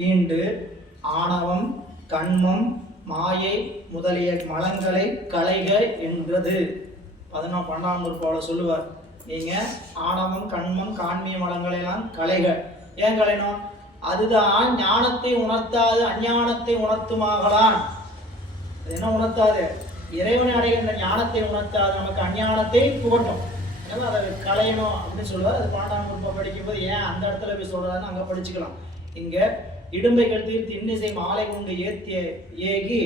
ஈண்டு ஆணவம் கண்மம் மாயை முதலிய மலங்களை களைக என்றது 12ஆம் நூற்பாவில் சொல்லுவார். நீங்க ஆணவம் கண்மம் காண்மிய மலங்களை எல்லாம் களைக. ஏன் களையணும்? அதுதான் ஞானத்தை உணர்த்தாது, அஞ்ஞானத்தை உணர்த்துமாகலாம். அது என்ன உணர்த்தாது? இறைவனை அடைகின்ற ஞானத்தை உணர்த்தாது, நமக்கு அஞ்ஞானத்தை புகட்டும். அதனால அதை களையணும் அப்படின்னு சொல்லுவார். அது 12ஆம் நூற்பாவை படிக்கும்போது ஏன் அந்த இடத்துல போய் சொல்றாருன்னு அங்க படிச்சுக்கலாம். இங்க இடும்பைகள் தீர்த்து இன்னிசை மாலை கொண்டு ஏகி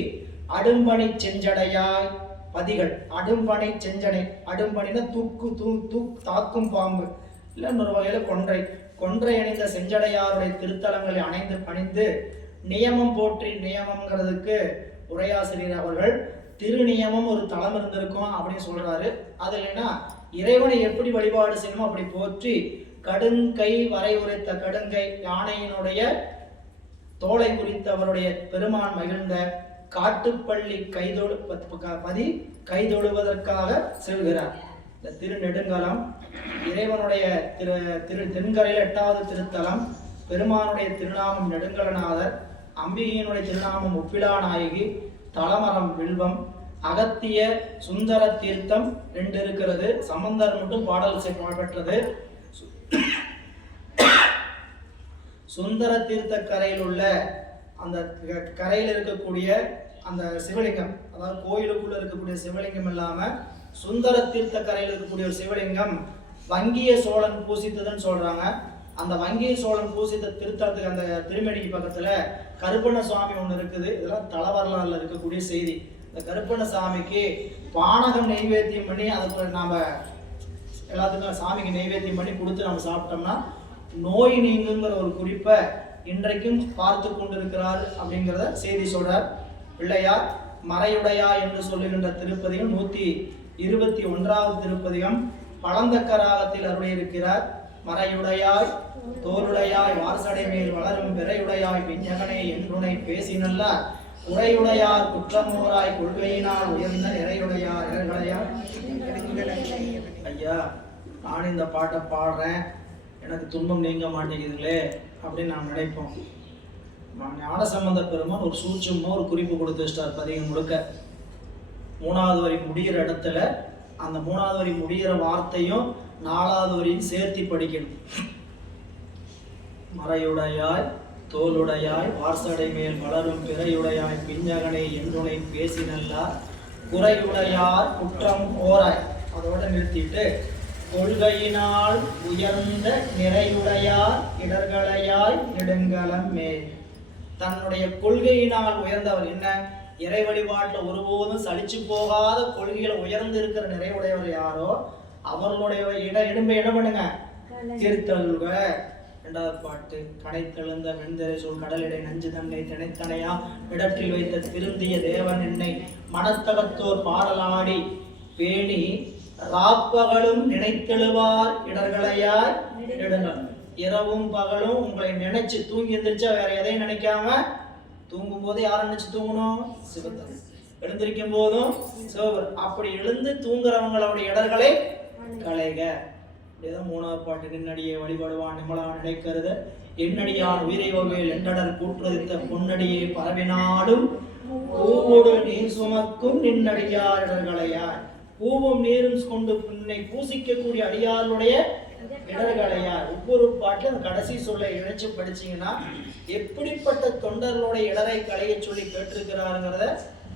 அடும்பணி செஞ்சடையாய் பதிகள். அடும்பணி செஞ்சடை, அடும்பணினா தாக்கும் பாம்பு, இல்லை இன்னொரு வகையில கொன்றை அணிந்த செஞ்சடையாருடைய திருத்தலங்களை அணைந்து பணிந்து நியமம் போற்றி நியமம்ங்கிறதுக்கு உரையாசிரியர் அவர்கள் திருநியமம் ஒரு தளம் இருந்திருக்கும் அப்படின்னு சொல்றாரு. அது இல்லைன்னா இறைவனை எப்படி வழிபாடு செய்யணுமோ அப்படி போற்றி கடுங்கை வரை உரைத்த கடுங்கை யானையினுடைய தோலை குறித்து அவருடைய பெருமான் மகிழ்ந்த காட்டுப்பள்ளி கைதொழுவதற்காக செல்கிறார். இந்த திருநெடுங்கலம் இறைவனுடைய திரு தென்கரையில் 8வது திருத்தலம். பெருமானுடைய திருநாமம் நெடுங்கலநாதர், அம்பிகையினுடைய திருநாமம் ஒப்பிலா நாயகி, தலமரம் வில்வம், அகத்திய சுந்தர தீர்த்தம் 2 இருக்கிறது. சம்பந்தர் மட்டும் பாடல் பெற்றது. சுந்தர தீர்த்த கரையில் உள்ள அந்த கரையில் இருக்கக்கூடிய அந்த சிவலிங்கம், அதாவது கோயிலுக்குள்ள இருக்கக்கூடிய சிவலிங்கம் இல்லாம சுந்தர தீர்த்த கரையில் இருக்கக்கூடிய ஒரு சிவலிங்கம் வங்கிய சோழன் பூசித்ததுன்னு சொல்றாங்க. அந்த வங்கிய சோழன் பூசித்த திருத்தலத்துக்கு அந்த திருமேனிக்கு பக்கத்துல கருப்பண்ண சுவாமி ஒண்ணு இருக்குது. இதெல்லாம் தலவரலாறுல இருக்கக்கூடிய செய்தி. இந்த கருப்பண்ண சாமிக்கு பானகம் நெய்வேத்தியம் பண்ணி அதுக்கு நாம எல்லாத்துக்கும் சாமிக்கு நெய்வேத்தியம் பண்ணி கொடுத்து நம்ம சாப்பிட்டோம்னா நோய் நீங்குங்கிற ஒரு குறிப்பை இன்றைக்கும் பார்த்து கொண்டிருக்கிறார் அப்படிங்கிறத செய்தி சொல்றார். பிள்ளையார் மறையுடையா என்று சொல்லுகின்ற திருப்பதிகம் 121வது திருப்பதிகம் பழந்தக்கராகத்தில் அருளியிருக்கிறார். மறையுடையாய் தோளுடையாய் வார்சடை மேல் வளரும் பிறையுடையாய் பிஞ்சகனே என்றுனை பேசினல்ல உரையுடையார் குற்றமோராய் கொள்கையினால் உயர்ந்த நிறையுடையார் இறைகளையார். ஐயா, நான் இந்த பாட்டை பாடுறேன், எனக்கு துன்பம் நீங்க மாட்டேங்குதுங்களே அப்படின்னு நாம் நினைப்போம். ஞானசம்பந்த பெருமான் ஒரு சூட்சமா ஒரு குறிப்பு கொடுத்து வச்சிட்டார் பதிகம் முழுக்க. 3வது வரி முடிகிற இடத்துல அந்த 3வது வரி முடிகிற வார்த்தையும் 4வது வரியும் சேர்த்தி படிக்கணும். மறையுடையாய் தோளுடையாய் வார்சடை மேல் வளரும் பிறையுடையாய் பிஞ்சகனை என்றுனை பேசினல்லார் குறையுடையார் குற்றம் ஓராய் அதோட நிறுத்திட்டு கொள்கையினால் உயர்ந்த நிறையுடையார் இடர்களையாய் நெடுங்கலம் மேல். தன்னுடைய கொள்கையினால் உயர்ந்தவர். என்ன? இறை வழிபாட்டில் ஒருபோதும் சலிச்சு போகாத கொள்கையில உயர்ந்து இருக்கிற நிறைவுடையவர் யாரோ அவர்களுடைய இடும்பை என்ன பண்ணுங்க, திருத்தல்க. 2வது பாட்டு கடைத்தெழுந்த வெண்தரை சொல் கடலிடை நஞ்சு தன்னை திணைத்தனையா இடற்றில் வைத்த திருந்திய தேவன் என்னை மனத்தகத்தோர் பாடலாடி பேணி ராப்பகலும் நினைத்தெழுவார் இடர்களையாய் நெடுங்கலம். இரவும் பகலும் உங்களை நினைச்சு தூங்கி எந்திரிச்சா வேற எதையும் நினைக்காம தூங்கும் போது யாரை நினைச்சு தூங்கணும்? சிவத்தை. எழுந்திருக்கும் போதும் சிவபர். அப்படி எழுந்து தூங்குறவங்களுடைய இடர்களை களைக. இப்படிதான் 3வது பாட்டு நின்னடியை வழிபடுவான் நிமலான் நினைக்கிறது எண்ணடியான் உயிரையோவேல் என்றடர் கூற்றுதித்த பொன்னடியை பரவினாடும் பூவோடு நீர் சுமக்கும் நின்னடியார் இடர்களையார். பூவும் நீரும் கொண்டு பின்னை பூசிக்கக்கூடிய அடியாருடைய இடர்களையார். ஒவ்வொரு பாட்டிலும் அந்த கடைசி சொல்லை இணைச்சு படிச்சீங்கன்னா எப்படிப்பட்ட தொண்டர்களுடைய இடரை களைய சொல்லி கேட்டிருக்கிறாருங்கிறத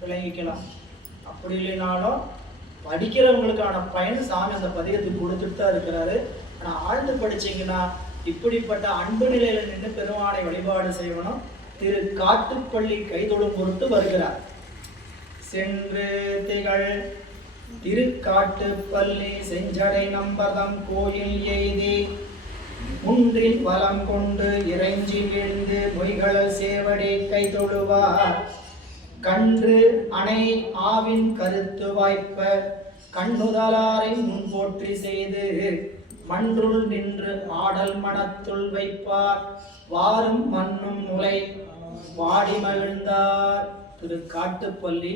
விளங்கிக்கலாம். அப்படி இல்லைனாலும் படிக்கிறவங்களுக்கான பயன் சாமி அந்த பதிகத்துக்கு கொடுத்துட்டு தான் இருக்கிறாரு. ஆனா ஆழ்ந்து படிச்சீங்கன்னா இப்படிப்பட்ட அன்பு நிலையில நின்று பெருமானை வழிபாடு செய்யணும். திரு காட்டுப்பள்ளி கைதொழும் பொருட்டு வருகிறார். சென்று திகழ் திருக்காட்டுப்பள்ளி செஞ்சடை நம்பதம் கோயில் எய்தி முன்றின் வலம் கொண்டு இறைஞ்சி வீழ்ந்து மொய்களல் சேவடி கைதொழுவார். கன்று அணை ஆவின் கருத்து வாய்ப்ப கண்ணுதலாரை முன் போற்றி செய்து மன்றுள் நின்று ஆடல் மனத்துள் வைப்பார். வாரும் மண்ணும் முளை வாடி மகிழ்ந்தார். திருக்காட்டுப்பள்ளி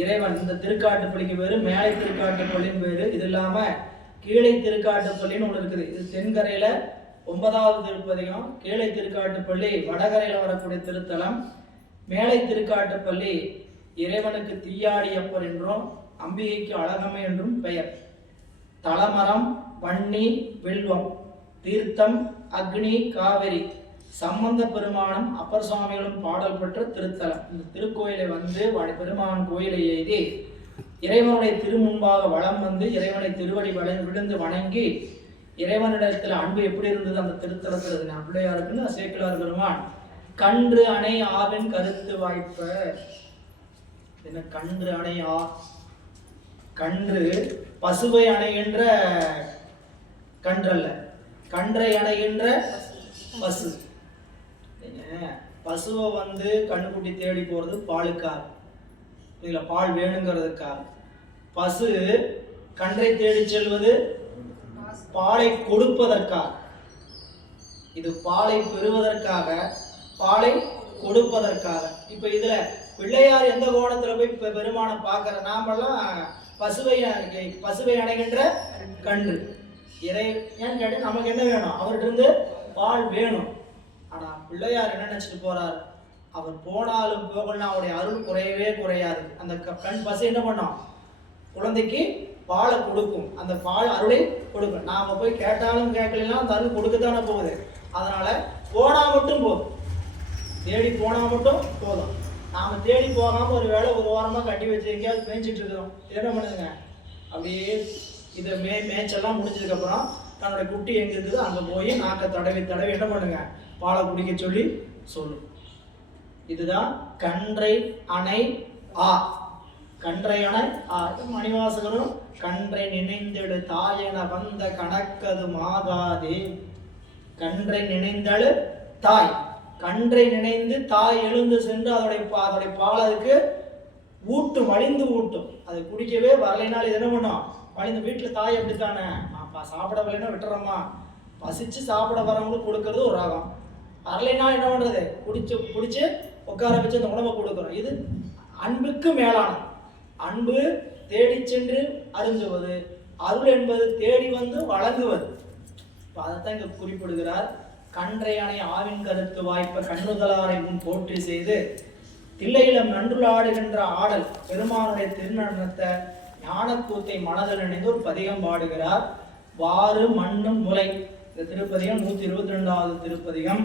இறைவன். இந்த திருக்காட்டுப்பள்ளிக்கு பேரு மேலை திருக்காட்டுப்பள்ளின்னு பேரு. இது இல்லாம கீழை திருக்காட்டுப்பள்ளின்னு ஒண்ணு இருக்குது. இது தென்கரையில 9வது திருப்பதிகம். கீழை திருக்காட்டுப்பள்ளி வடகரையில வரக்கூடிய திருத்தலம். மேலை திருக்காட்டுப்பள்ளி இறைவனுக்கு தீயாடியப்பர் என்றும் அம்பிகைக்கு அழகமை என்றும் பெயர். தலமரம் வன்னி வில்வம், தீர்த்தம் அக்னி காவிரி. சம்பந்த பெருமானும் அப்பர் சுவாமிகளும் பாடல் பெற்ற திருத்தலம். இந்த திருக்கோயிலை வந்து பெருமான் கோயிலை எய்தி இறைவனுடைய திருமுன்பாக வலம் வந்து இறைவனை திருவடி விழுந்து வணங்கி இறைவனிடத்துல அன்பு எப்படி இருந்தது அந்த திருத்தலத்தில் பிள்ளையாருக்குன்னு சேக்கிழார் பெருமான் கன்று அணை ஆவின் கருத்து வாய்ப்ப. என்ன கன்று அணை ஆ? கன்று பசுவை அணைகின்ற கன்றல்ல, கன்றை அணைகின்ற பசு. பசுவை வந்து கண்ணுக்குட்டி தேடி போறது பாலுக்காக, இதுல பால் வேணுங்கிறதுக்காக. பசு கன்றை தேடி செல்வது பாலை கொடுப்பதற்காக. இது பாலை பெறுவதற்காக, பாலை கொடுப்பதற்காக. இப்ப இதுல பிள்ளையார் எந்த கோணத்துல போய் பெருமானை பார்க்கிற? நாமெல்லாம் பசுவை அணைகின்ற கன்று. இறை ஏன்னு கேட்டு நமக்கு என்ன வேணும்? அவர்கிட்ட இருந்து பால் வேணும். ஆனா பிள்ளையார் என்ன நினைச்சிட்டு போறார்? அவர் போனாலும் போகலாம் அவருடைய அருள் குறையவே குறையாது. அந்த கண் பசு என்ன பண்ணோம்? குழந்தைக்கு பாலை கொடுக்கும். அந்த பால் அருளை கொடுக்கும். நாம போய் கேட்டாலும் கேட்கலாம் அந்த அருள் கொடுக்கத்தானே போகுது. அதனால போனா மட்டும் போதும், தேடி போனா மட்டும் போதும். நாம தேடி போகாம ஒரு வேளை ஒரு வாரமா கட்டி வச்சு எங்கேயாவது மேய்ச்சிட்டு இருக்கிறோம். என்ன பண்ணுங்க? அப்படியே இதை மேய்ச்செல்லாம் முடிஞ்சதுக்கு அப்புறம் தன்னோட குட்டி எங்க இருக்குது அங்க போய் நாக்க தடவி தடவி என்ன பண்ணுங்க? பாலை குடிக்க சொல்லி சொல்லும். இதுதான் கன்றை அணை ஆ. கன்றை அணை ஆ. மணிவாசகரும் கன்றை நினைந்தெடு தாயென வந்த கணக்கது மாகாதே. கன்றை நினைந்தழு தாய். கன்றை நினைந்து தாய் எழுந்து சென்று அதோடைய பால் அதுக்கு ஊட்டும், வழிந்து ஊட்டும். அது குடிக்கவே வரலைனாலும் இது என்ன பண்ணும்? வழிந்து. வீட்டில் தாய் அப்படித்தானே, சாப்பிட வரலைன்னா விட்டுறோமா? பசிச்சு சாப்பிட வரவங்களுக்கு கொடுக்கறது ஒரு ராகம். வரலைன்னா என்ன பண்றது? குடிச்சு உட்கார வச்சு அந்த உணவை கொடுக்குறோம். இது அன்புக்கு மேலான அன்பு. தேடி சென்று அருந்துவது. அருள் என்பது தேடி வந்து வழங்குவது. இப்போ அதைத்தான் இங்க குறிப்பிடுகிறார். கன்றை அணை ஆவின் கருத்து வாய்ப்ப கண்ணுதலாரை முன் போற்றி செய்து தில்லையிலம் நன்றுளாடுகின்ற ஆடல் பெருமானுடைய திருநடனத்தை ஞானக்கூத்தை மனதில் நினைந்து ஒரு பதிகம் பாடுகிறார். வாறு மண்ணும் முலை. இந்த திருப்பதிகம் 122வது திருப்பதிகம்.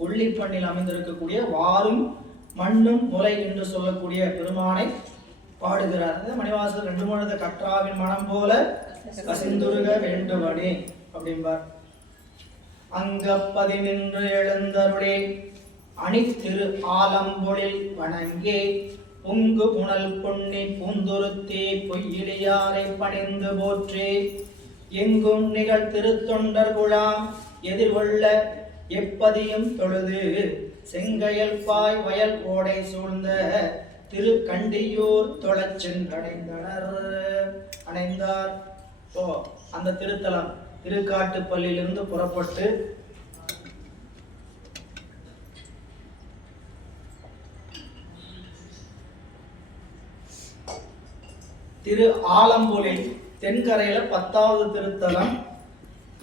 கொல்லிப்பண்ணில் அமைந்திருக்கக்கூடிய வாரும் மண்ணும் முலை என்று சொல்லக்கூடிய பெருமானை பாடுகிறார். மணிவாசகர் 2 மனத கற்றாவின் மனம் போல கசிந்துருக வேண்டுவனே அப்படிம்பார். அங்கப்பதி நின்று எழுந்தருளே அணித்திரு ஆலம்பொழில் வணங்கே பொங்கு புனல் பொன்னி பூந்துருத்தி பொய்யிலியாரை பணிந்து போற்றே எங்கும் நிகழ் திருத்தொண்டர் குழாம் எதிர்கொள்ள எப்பதியும் தொழுது செங்கயல் பாய் வயல் ஓடை சூழ்ந்த திரு கண்டியூர் தொழச் சென்றடைந்தார். அந்த திருத்தலம் திருக்காட்டுப்பள்ளியிலிருந்து புறப்பட்டு திரு ஆலம்பொழில் தென்கரையில 10வது திருத்தலம்.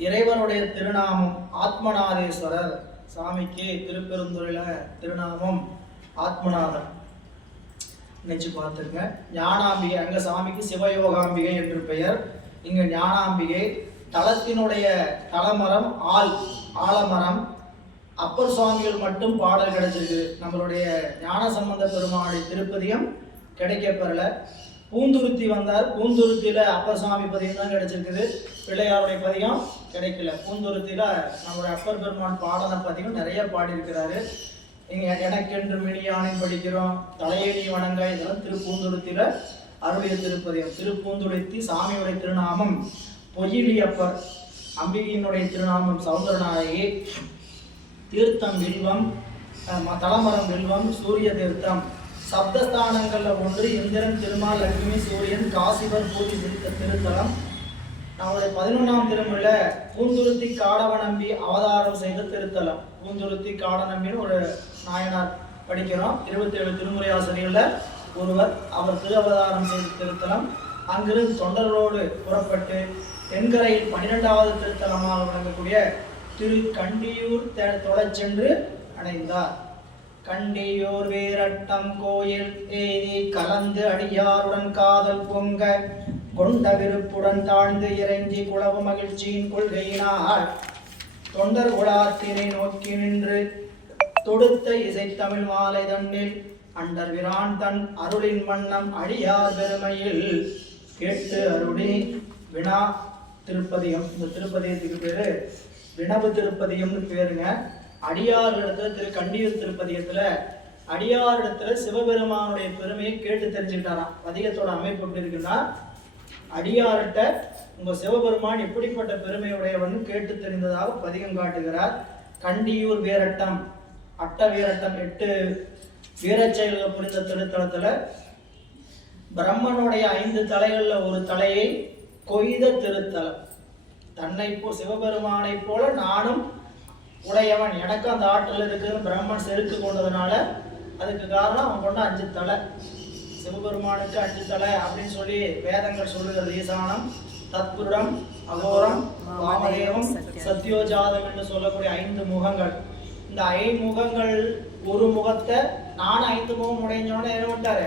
இறைவனுடைய திருநாமம் ஆத்மநாதேஸ்வரர். சாமிக்கு திருப்பெருந்துறையில திருநாமம் ஆத்மநாதன். நினைச்சு பார்த்துங்க. ஞானாம்பிகை, அங்க சாமிக்கு சிவயோகாம்பிகை என்று பெயர். இங்க ஞானாம்பிகை. தலத்தினுடைய தலமரம் ஆலமரம். அப்பர் சுவாமிகள் மட்டும் பாடல் கிடைச்சிருக்கு. நம்மளுடைய ஞான சம்பந்த பெருமானுடைய திருப்பதியம் கிடைக்கப்பெறல. பூந்துருத்தி வந்தார். பூந்துருத்தியில அப்பர் சுவாமி பதியம் தான் கிடைச்சிருக்குது. பிள்ளையாருடைய பதியம் கிடைக்கல. பூந்துருத்தியில நம்மளுடைய அப்பர் பெருமான் பாடன பதியம் நிறைய பாடியிருக்கிறாரு. இங்க எனக்கென்று மினியானை படிக்கிறோம், தலையேடி வணங்க, இதெல்லாம் திருப்பூந்துருத்தியில அருளிய திருப்பதியம். திருப்பூந்துருத்தி சாமியுடைய திருநாமம் பொய்யிலியப்பர். அம்பிகையினுடைய திருநாமம் சௌந்தரநாயகி. தீர்த்தம் வில்வம், தலமரம் வில்வம், சூரிய தீர்த்தம். சப்தஸ்தானங்கள்ல ஒன்று இந்திரன், திருமால், லட்சுமி, சூரியன், காசிவர் பூஜை திருத்தலம். நம்முடைய 11ஆம் திருமுறையில பூந்துருத்தி காடவநம்பி அவதாரம் செய்த திருத்தலம். பூந்துருத்தி காடநம்பின்னு ஒரு நாயனார் படிக்கிறோம். 27 திருமுறை ஆசிரியர்ல ஒருவர். அவர் திரு அவதாரம் செய்த திருத்தலம். அங்கிருந்து தொண்டர்களோடு புறப்பட்டு தென்கரையில் 12வது திருத்தலமாக விளங்கக்கூடிய திரு கண்டியூர் தொழச் சென்று அடைந்தார். கண்டியூர் வீரட்டம் கோயில் ஏதி கலந்து அடியாருடன் காதல் பொங்க கொண்ட விருப்புடன் தாழ்ந்து இறங்கி குளவு மகிழ்ச்சியின் கொள்கையினால் தொண்டர் குலாத்தினை நோக்கி நின்று தொடுத்த இசைத்தமிழ் மாலை தன்னில் அண்டர் விரான் தன் அருளின் வண்ணம் அடியார் பெருமையில் கேட்டு அருளி வினா திருப்பதியம். இந்த திருப்பதியத்துக்கு பேரு வினவு திருப்பதியம்னு பேருங்க. அடியார் இடத்துல திரு கண்டியூர் திருப்பதியத்துல அடியார் இடத்துல சிவபெருமானுடைய பெருமையை கேட்டு தெரிஞ்சுக்கிட்டாராம். பதிகத்தோட அமைப்பு எப்படி இருக்குன்னா, அடியார்கிட்ட உங்க சிவபெருமான் எப்படிப்பட்ட பெருமையுடையவன் கேட்டு தெரிந்ததாக பதிகம் காட்டுகிறார். கண்டியூர் வேரட்டம் அட்ட வீரட்டம் 8 வீரச்செயல்கள் புரிந்த திருத்தலத்துல பிரம்மனுடைய 5 தலைகள்ல ஒரு தலையை கொய்த திருத்தலம். தன்னை சிவபெருமானை போல நானும் உடையவன், எனக்கு அந்த ஆற்றல் இருக்குன்னு பிரம்மன் செருக்கு கொண்டதுனால அதுக்கு காரணம் அவன் கொண்ட 5 தலை. சிவபெருமானுக்கு 5 தலை அப்படின்னு சொல்லி வேதங்கள் சொல்லுகிறது. ஈசானம், தத்புருடம், அகோரம், வாமதேவம், சத்யோஜாதம் என்று சொல்லக்கூடிய 5 முகங்கள். இந்த 5 முகங்கள் ஒரு முகத்தை நான் 5 முகம் உடைஞ்சோன்னு என்ன பண்ணிட்டாரு,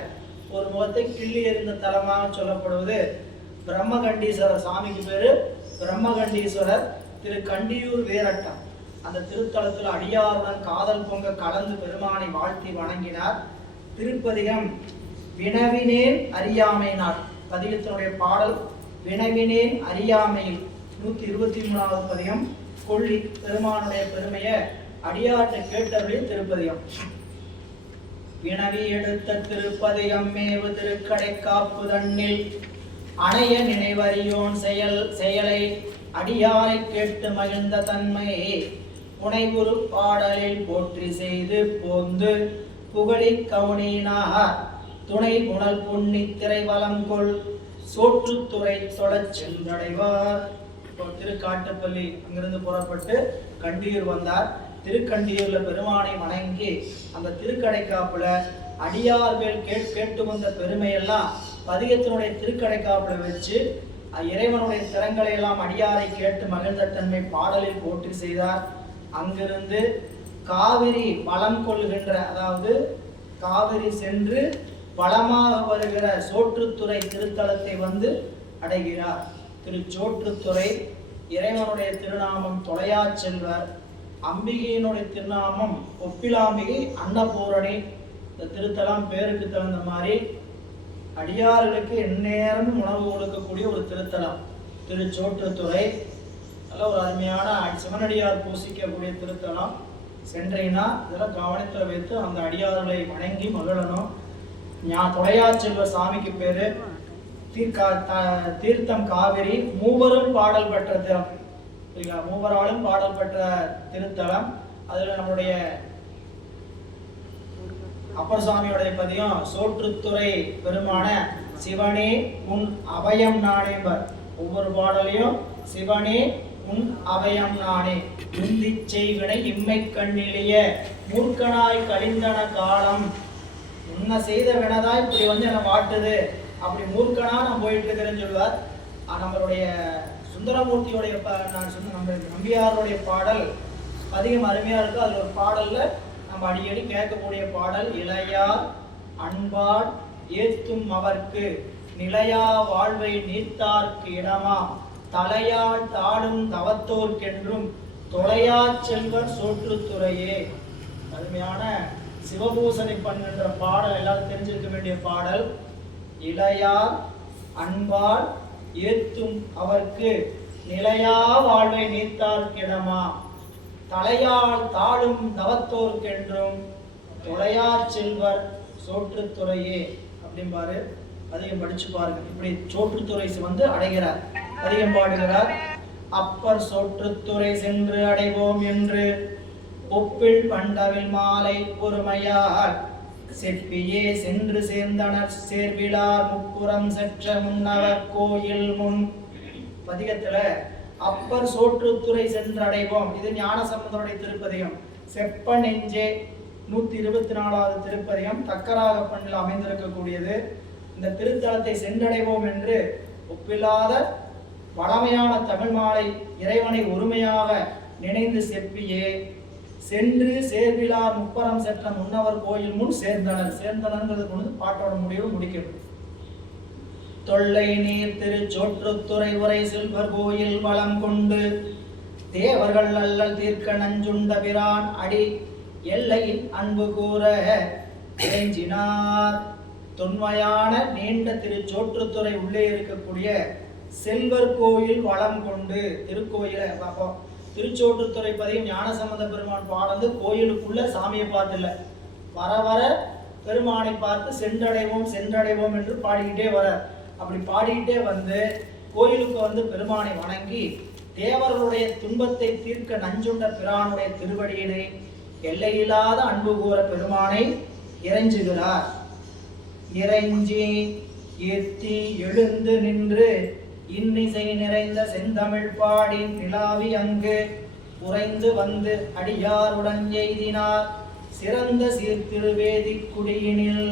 ஒரு முகத்தை கிள்ளி எறிந்த தலமாக சொல்லப்படுவது பிரம்மகண்டீஸ்வரர். சாமிக்கு பேரு பிரம்மகண்டீஸ்வரர். திரு கண்டியூர் வீரட்டம். அந்த திருத்தலத்தில் அடியாருடன் காதல் பொங்க கலந்து பெருமானை வாழ்த்தி வணங்கினார். திருப்பதிகம் வினவினேன் அறியாமையினார். பதிகத்தினுடைய பாடல் வினவினேன் அறியாமையில். 123வது பதிகம். கொள்ளி பெருமானுடைய பெருமையை அடியார்ட்ட கேட்டவர்களே திருப்பதிகம். வினவி எடுத்த திருப்பதிகம் மேவு திருக்கடை காப்பு தன்னில் அணைய நினைவறியோன் செயலை அடியாரை கேட்டு மகிழ்ந்த தன்மையை புனைகுரு பாடலில் போற்றி செய்து போந்து புகழி கவுனினாக துணை புனல் புண்ணி திரை வலங்கொள் சோற்றுத்துறை தொடச் சென்றடைவார். திருக்காட்டுப்பள்ளி அங்கிருந்து புறப்பட்டு கண்டியூர் வந்தார். திருக்கண்டியூர்ல பெருமானை வணங்கி அந்த திருக்கடைக்காப்புல அடியார்கள் கேட்டு வந்த பெருமையெல்லாம் பதிகத்தினுடைய திருக்கடைக்காப்புல வச்சு இறைவனுடைய திறங்களை எல்லாம் அடியாரை கேட்டு மகிழ்ந்த தன்மை பாடலில் போற்றி செய்தார். அங்கிருந்து காவிரி வளம் கொள்கின்ற, அதாவது காவிரி சென்று வளமாக வருகிற சோற்றுத்துறை திருத்தலத்தை வந்து அடைகிறார். திருச்சோற்றுத்துறை இறைவனுடைய திருநாமம் தொலையா செல்வர். அம்பிகையினுடைய திருநாமம் ஒப்பிலாம்பிகை அன்னபூரணி. இந்த திருத்தலம் பேருக்கு தகுந்த மாதிரி அடியார்களுக்கு எந்நேரமும் உணவு கொடுக்கக்கூடிய ஒரு திருத்தலம் திருச்சோற்றுத்துறை. நல்ல ஒரு அருமையான சிவனடியார் பூசிக்கக்கூடிய திருத்தலம். சென்றீங்கன்னா இதெல்லாம் கவனத்தில் வைத்து அந்த அடியார்களை வணங்கி மகிழணும். தொலையா செல்வர் சாமிக்கு பேரு. தீர்த்தம் காவிரி. மூவரும் பாடல் பெற்ற திறம். சரிங்களா? மூவராலும் பாடல் பெற்ற திருத்தலம். அதுல நம்மளுடைய அப்பர் சாமியோடைய பதியம் சோற்றுத்துறை பெருமான சிவனே உன் அபயம் நானேம்பர். ஒவ்வொரு பாடலையும் சிவனே உன் அபயம் நானே, முந்தி செய்வினை இம்மை கண்ணிலேய மூர்க்கனாய் கழிந்தன காலம். உன்னை செய்த வினதாய் இப்படி வந்து என்னை வாட்டுது, அப்படி மூர்க்கனா நான் போயிட்டு இருக்கிறேன்னு சொல்லுவார். நம்மளுடைய சுந்தரமூர்த்தியோடைய நம்ம நம்பியாருடைய பாடல் அதிகம் அருமையா இருக்கு. அதுல ஒரு பாடல்ல நம்ம அடிக்கடி கேட்கக்கூடிய பாடல் இளையார் அன்பால் ஏத்தும் அவர்க்கு நிலையா வாழ்வை நீர்த்தார்க்கு இடமா தலையால் தாடும் தவத்தோர்க்கென்றும் தொலையா செல்வர் சோற்றுத்துறையே. அருமையான சிவபூசனை பண்ணுகின்ற பாடல், எல்லாரும் தெரிஞ்சிருக்க வேண்டிய பாடல். இளையார் அன்பால் ஏத்தும் அவர்க்கு நிலையா வாழ்வை நீர்த்தார்க்கிடமா தலையால் தாழும் தவத்தோர்க்கென்றும் தொலையா செல்வர் சோற்றுத்துறையே அப்படிம்பாரு. அதிகம் படிச்சு பாருங்க. இப்படி சோற்றுத்துறை வந்து அடைகிறார், அதிகம் பாடுகிறார். அப்பர் சோற்றுத்துறை சென்று அடைவோம் என்று ஒப்பில் பண்டவில் மாலை பொறுமையால் செப்பியே சென்று சேர்ந்தனர் சேர்விலார் முப்புறம் செற்ற முன்னவர் கோயில் முன். பதிகத்துல அப்பர் சோற்றுத்துறை சென்றடைவோம். இது ஞானசம்பந்தருடைய திருப்பதிகம். செப்ப நெஞ்சே 124வது திருப்பதிகம் தக்கராக பண்ணில் அமைந்திருக்கக்கூடியது. இந்த திருத்தலத்தை சென்றடைவோம் என்று ஒப்பில்லாத வளமையான தமிழ் மாலை இறைவனை ஒருமையாக நினைந்து செப்பியே சென்று சேர்விலார் முப்பரம் செற்ற முன்னவர் கோயில் முன் சேர்ந்தனர். சேர்ந்தனர்ங்கிறது கொண்டு பாட்டோட முடிவு முடிக்கிறது. தொல்லை நீர் திருச்சோற்றுத்துறை உரை செல்வர் கோயில் வளம் கொண்டு தேவர்கள் அல்லல் தீர்க்க நஞ்சுண்ட பிரான் அடி எல்லையின் அன்பு கூற இறைஞ்சினார். தொன்மையான நீண்ட திருச்சோற்றுத்துறை உள்ளே இருக்கக்கூடிய செல்வர் கோயில் வளம் கொண்டு திருக்கோயிலை பார்ப்போம். திருச்சோற்றுத்துறை பதியும் ஞானசம்பந்த பெருமான் பாடந்து கோயிலுக்குள்ள சாமியை பார்த்துல வர வர பெருமானை பார்த்து சென்றடைவோம் சென்றடைவோம் என்று பாடிக்கிட்டே வர. அப்படி பாடிக்கிட்டே வந்து கோயிலுக்கு வந்து பெருமானை வணங்கி தேவர்களுடைய துன்பத்தை தீர்க்க நஞ்சுண்ட பிரானுடைய திருவடியினை எல்லையில்லாத அன்பு கூற பெருமானை இறைஞ்சுகிறார். இறைஞ்சி ஏத்தி எழுந்து நின்று இன்னிசை நிறைந்த செந்தமிழ் பாடி நிலாவி அங்கு உறைந்து வந்து அடியாருடன் எய்தினார் சிறந்த சீர்திருவேதி குடியினில்.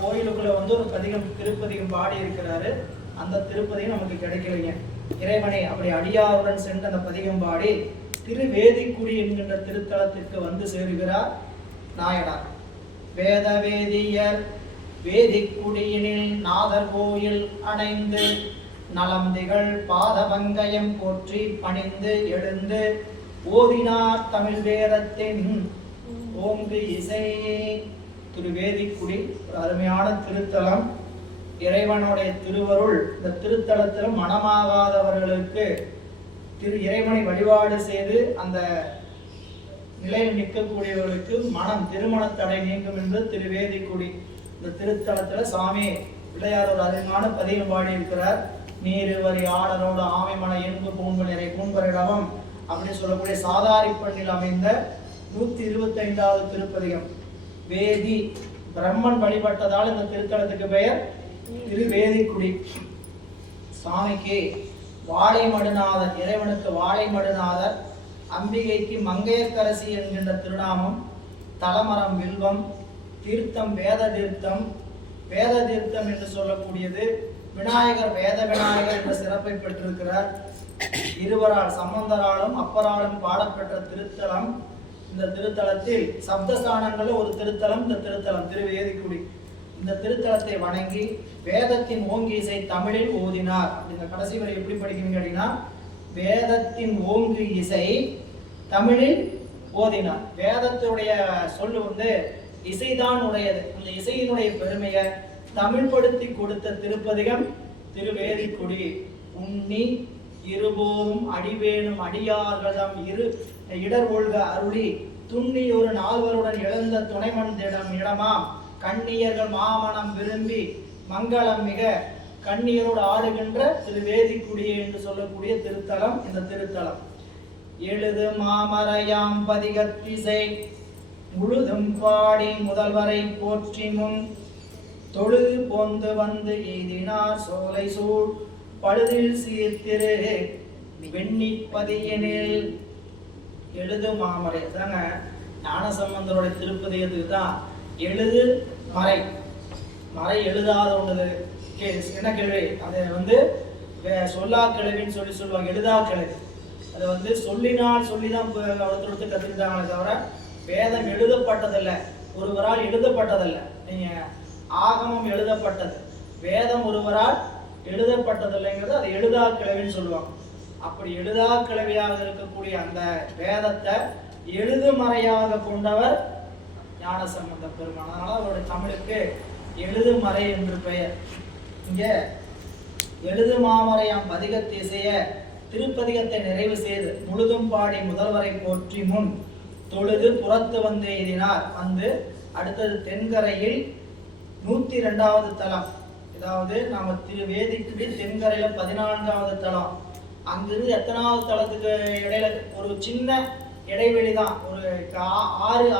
கோயிலுக்குள்ள ஒரு பதிகம் திருப்பதிகம் பாடி இருக்கிறாரு. அந்த திருப்பதிகம் நமக்கு கிடைக்கலைங்க. இறைவனை அப்படி அடியாருடன் சென்று அந்த பதிகம் பாடி திருவேதிக்குடி என்கின்ற திருத்தலத்திற்கு வந்து சேருகிறார் நாயனார். வேத வேதியர் வேதிக்குடியினில் நாதர் கோயில் அணைந்து நலம் திகழ் பாதவங்கயம் போற்றி பணிந்து எழுந்து ஓதினார் தமிழ் வேதத்தின் ஓங்கு இசை. திருவேதிக்குடி ஒரு அருமையான திருத்தலம். இறைவனுடைய திருவருள் இந்த திருத்தலத்திலும் மனமாகாதவர்களுக்கு இறைவனை வழிபாடு செய்து அந்த நிலையில் நிற்கக்கூடியவர்களுக்கு மனம் திருமண தடை நீங்கும் என்று திருவேதிக்குடி இந்த திருத்தலத்துல சாமி பிள்ளையார் ஒரு அருமையான பதிகம் பாடி இருக்கிறார். நீருவரி ஆடரோடு ஆமைமன என்பு பூம்பு நிறை பூம்பரிடவம் அப்படின்னு சொல்லக்கூடிய சாதாரி பண்ணில் அமைந்த 125வது திருப்பதிகம். வேதி பிரம்மன் வழிபட்டதால் இந்த திருத்தலத்துக்கு பெயர் திருவேதிக்குடி. சாமிக்கு வாழை மடுநாதர், இறைவனுக்கு வாழை மடுநாதர், அம்பிகைக்கு மங்கையர்க்கரசி என்கின்ற திருநாமம், தலமரம் வில்வம், தீர்த்தம் வேத தீர்த்தம். வேத தீர்த்தம் என்று சொல்லக்கூடியது விநாயகர் வேத விநாயகர் என்ற சிறப்பை பெற்றிருக்கிறார். இருவரால் சம்பந்தராலும் அப்பராலும் பாடப்பெற்ற திருத்தலம். இந்த திருத்தலத்தில் சப்தஸ்தானங்கள்ல ஒரு திருத்தலம் இந்த திருத்தலம் திருவேதிக்குடி. இந்த திருத்தலத்தை வணங்கி வேதத்தின் ஓங்கி இசை தமிழில் ஓதினார். இந்த கடைசி வரை எப்படி படிக்கணும் கேட்டீங்கன்னா, வேதத்தின் ஓங்கு இசை தமிழில் ஓதினார். வேதத்துடைய சொல்லு இசைதான் உடையது. அந்த இசையினுடைய பெருமையை தமிழ்படுத்தி கொடுத்த திருப்பதிகம் திருவேதிக்குடி. உண்ணி இருபோதும் அடிவேணும் அடியார்களிடம் இடர் ஒழுக அருளி துண்ணி ஒரு நால்வருடன் இழந்த துணைமன் இடமாம் கண்ணியர்கள் மாமனம் விரும்பி மங்களம் மிக கண்ணியரோடு ஆடுகின்ற திருவேதிக்குடி என்று சொல்லக்கூடிய திருத்தலம் இந்த திருத்தலம். எழுது மாமரையாம் பதிகத்திசை முழுதும் பாடி முதல்வரை போற்றி முன் தொழுது போந்து வந்து எய்தினார் சோலை சூழ் பழுதில் சீர்திரு வெண்ணிப்பதியனில். எழுது மாமரை தாங்க ஞானசம்பந்தருடைய திருப்பதியத்துக்கு தான் எழுது மறை. மறை எழுதாத ஒன்று என்ன கேள்வி, அதை சொல்லா கிழவின்னு சொல்லுவாங்க. எழுதா கிழவி அதை சொல்லினால் சொல்லிதான் ஒருத்தர் கற்றுக்கிட்டாங்களே தவிர வேதம் எழுதப்பட்டதில்லை, ஒருவரால் எழுதப்பட்டதில்லை. நீங்க ஆகமம் எழுதப்பட்டது, வேதம் ஒருவரால் எழுதப்பட்டதில்லைங்கிறது அதை எழுதா கிழவின்னு சொல்லுவாங்க. அப்படி எழுதா கிழவியாக இருக்கக்கூடிய அந்த வேதத்தை எழுதுமறையாக கொண்டவர் ஞானசம்பந்த பெருமான். அதனால அவருடைய தமிழுக்கு எழுதுமறை என்று பெயர். இங்க எழுது மாமரையாம் பதிகத்திசைய திருப்பதிகத்தை நிறைவு செய்து முழுதும் பாடி முதல்வரை போற்றி முன் தொழுது புறத்து வந்து எய்தினார். அடுத்தது தென்கரையில் 102வது தலம். அதாவது நாம திருவேதிக்குடி தென்கரையில 14வது தலம். அங்கிருந்து எத்தனாவது தலத்துக்கு இடையில ஒரு சின்ன இடைவெளி தான். ஒரு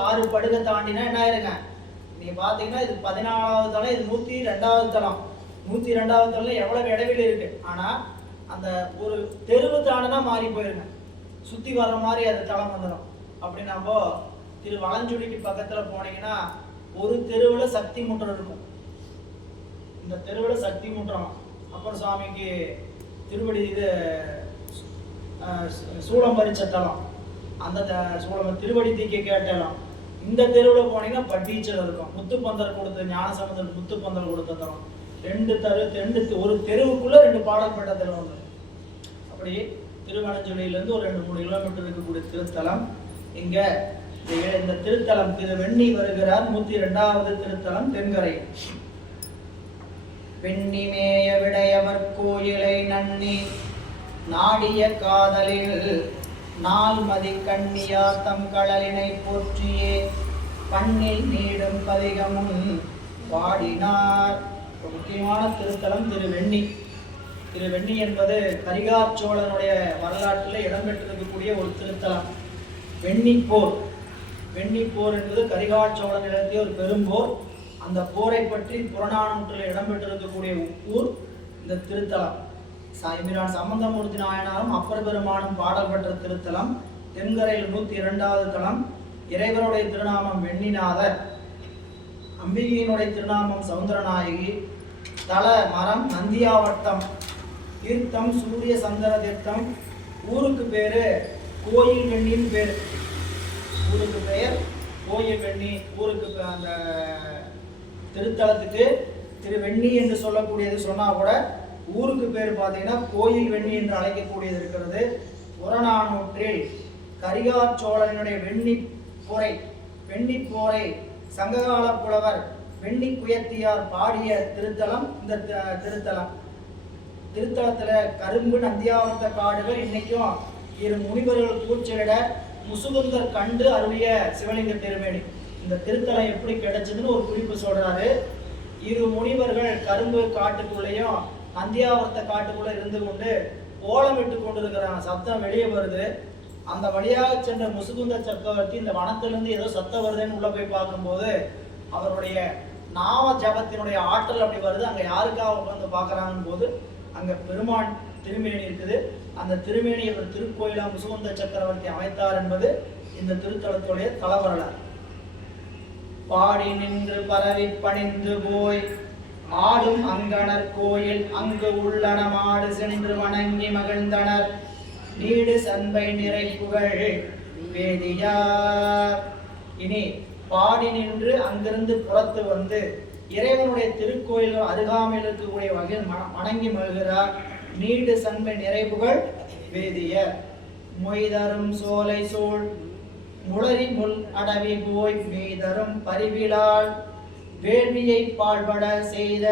ஆறு படுகை தாண்டினா என்ன ஆயிருங்க, நீங்க பாத்தீங்கன்னா இது 14வது தலம், இது 102வது தலம். 102வது தலம் எவ்வளவு இடைவெளி இருக்கு. ஆனா அந்த ஒரு தெருவு தாண்டினா மாறி போயிருங்க, சுத்தி வர்ற மாதிரி அது தலம் வந்துடும். அப்படி நம்ம திரு வளஞ்சுடிக்கு பக்கத்துல போனீங்கன்னா ஒரு தெருவுல சக்தி முற்றம் இருக்கும். இந்த தெருவுல சக்தி முற்றம். அப்புறம் சுவாமிக்கு திருவடி சூளம் பறிச்ச தலம், அந்த சூளம் திருவடி தீக்க கேட்டலாம். இந்த தெருவில் போனீங்கன்னா பட்டீச்சல் இருக்கும். முத்துப்பந்தல் கொடுத்த ஞானசம்பந்தர் முத்துப்பந்தல் கொடுத்த தலம். ஒரு தெருவுக்குள்ள 2 பாடல் பெற்ற தெருவு வந்து. அப்படி திருவனஞ்சொலியிலிருந்து ஒரு 2-3 கிலோமீட்டர் இருக்கக்கூடிய திருத்தலம். இங்க இந்த திருத்தலம் வெண்ணி வருகிறார். 102வது திருத்தலம் தென்கரை. வெண்ணிமேய விடையவர் கோயிலை நன்னி நாடிய காதலில் நால்மதி கண்ணியார் தம் கடலினை போற்றியே பண்ணில் நீடும் பதிகமும் பாடினார். முக்கியமான திருத்தலம் திருவெண்ணி. திருவெண்ணி என்பது கரிகாச்சோழனுடைய வரலாற்றில் இடம்பெற்றிருக்கக்கூடிய ஒரு திருத்தலம். வெண்ணி போர் வெண்ணி போர் என்பது கரிகால் சோழன் நிலத்திய ஒரு பெரும்போர். அந்த போரை பற்றி புறநானூற்றில் இடம்பெற்றிருக்கக்கூடிய ஊர் இந்த திருத்தலம். எம்பிரான் சம்பந்தமூர்த்தி நாயனாரும் அப்பர் பெருமானும் பாடல் பெற்ற திருத்தலம். தென்கரையில் 102வது தலம். இறைவனுடைய திருநாமம் வெண்ணிநாதர், அம்பிகையினுடைய திருநாமம் சவுந்தரநாயகி. தல மரம் நந்தியாவட்டம், தீர்த்தம் சூரிய சந்திர தீர்த்தம். ஊருக்கு பேரு கோயில் வெண்ணின்னு பேரு. ஊருக்கு பெயர் கோயில் வெண்ணி. ஊருக்கு அந்த திருத்தலத்துக்கு திருவெண்ணி என்று சொல்லக்கூடியது சொன்னா கூட ஊருக்கு பேர் பார்த்தீங்கன்னா கோயில் வெண்ணி என்று அழைக்கக்கூடியது இருக்கிறது. புறநானூற்றில் கரிகால் சோழனுடைய வெண்ணி போரை சங்ககால புலவர் வெண்ணி குயத்தியார் பாடிய திருத்தலம் இந்த திருத்தலம். திருத்தலத்துல கரும்பு நந்தியாவட்ட காடுகள் இன்னைக்கும் இரு முனிவர்கள் கூச்சலிட முசுகுந்தர் கண்டு அருளிய சிவலிங்க திருமேனி. இந்த திருத்தலம் எப்படி கிடைச்சதுன்னு ஒரு குறிப்பு சொல்றாரு. இரு முனிவர்கள் கரும்பு காட்டுக்குள்ளேயும் நந்தியாவட்ட காட்டுக்குள்ள இருந்து கொண்டு ஓலமிட்டு கொண்டிருக்கிறாங்க. சத்தம் வெளியே வருது. அந்த வழியாக சென்ற முசுகுந்த சக்கரவர்த்தி இந்த வனத்திலிருந்து ஏதோ சத்தம் வருதுன்னு உள்ள போய் பார்க்கும்போது அவருடைய நாம ஜபத்தினுடைய ஆற்றல் அப்படி வருது. அங்க யாருக்காக உட்காந்து பார்க்கறாங்கன்னு போது அங்க பெருமான் திருமேனி இருக்குது. அந்த திருமேனி இவர் திருக்கோயிலா முசுகுந்த சக்கரவர்த்தி அமைத்தார் என்பது இந்த திருத்தலத்துடைய தலவரலாறு. பாடி நின்று பரவி பணிந்து போய் ஆடும் அங்கணர் கோயில் அங்கு உள்ளன மாடு சென்று வணங்கி மகிழ்ந்தனர் நீடு சண்பை நிறை புகழ் வேதியார். இனி பாடி நின்று அங்கிருந்து புறத்து வந்து இறைவனுடைய திருக்கோயில்கள் அருகாமையில் இருக்கக்கூடிய வகையில் வணங்கி மகிழ்கிறார். நீடு சண்பை நிறைப்புகள் வேதியர். மொய்தரும் சோலை சோழ் முளரி முள் அடவி போய் மெய்தரும் பரிவிலால் வேள்வியை பாழ்பட செய்த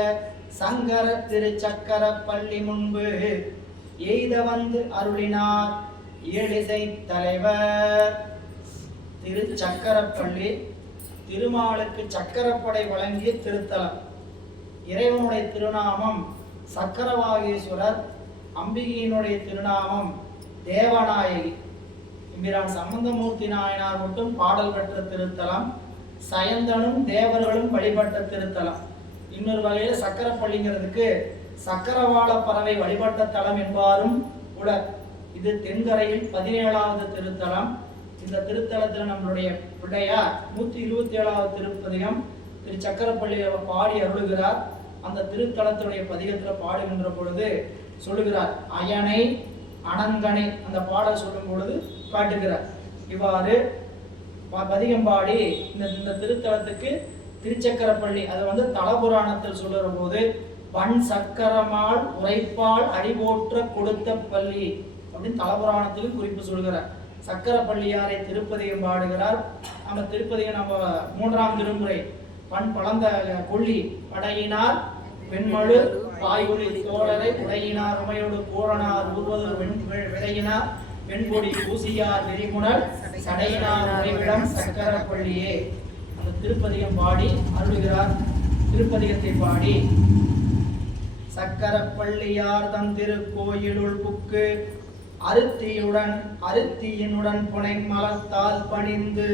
சங்கர திருச்சக்கர பள்ளி முன்பு எய்த வந்து அருளினார் ஏழிசை தலைவர். திருச்சக்கரப்பள்ளி திருமாலுக்கு சக்கரப்படை வழங்கிய திருத்தலம். இறைவனுடைய திருநாமம் சக்கரவாகீஸ்வரர், அம்பிகையினுடைய திருநாமம் தேவநாயகி. எம்பிரான் சம்பந்தமூர்த்தி நாயனார் மட்டும் பாடல் பெற்ற திருத்தலம். சயந்தனும் தேவர்களும் வழிபட்ட திருத்தலம். இன்னொரு வகையில சக்கரப்பள்ளிங்கிறதுக்கு சக்கரவாள பறவை வழிபட்ட தலம் என்பாரும் உலர். இது தென்கரையில் 17வது திருத்தலம். இந்த திருத்தலத்தில் நம்மளுடைய பிள்ளையார் 127வது திருப்பதிகம் திரு சக்கரப்பள்ளியை பாடி அருளுகிறார். அந்த திருத்தலத்துடைய பதிகத்தில் பாடுகின்ற பொழுது சொல்லுகிறார், அயனை அனங்கனை அந்த பாடல் சொல்லும் பொழுது காட்டுகிறார். இவ்வாறு பதிகம் பாடி இந்த திருத்தலத்துக்கு திருச்சக்கரப்பள்ளி அதை தலபுராணத்தில் சொல்லுற போது பண் சக்கரமால் உரைப்பால் அடிபோற்ற கொடுத்த பள்ளி அப்படின்னு தலபுராணத்திலும் குறிப்பு சொல்கிறார். சக்கரப்பள்ளியாரை திருப்பதிகம் பாடுகிறார். அந்த திருப்பதிகம் நம்ம 3ஆம் திருமுறை பண் பழந்த கொல்லி படையினார் வெண்மழு வாயுளி தோழரை உடையினார் உமையோடு பூரணார் உருவது விடையினார் வெண்பொடி பூசியார் நெறிமுணல் சடையினார் உறைவிடம் சக்கரப்பள்ளியே. அந்த திருப்பதிகம் பாடி அருளுகிறார். திருப்பதிகத்தை பாடி சக்கரப்பள்ளியார் தம் திருக்கோயிலுள் புக்கு அருத்தியினுடன் புனை மலத்தால் பணிந்து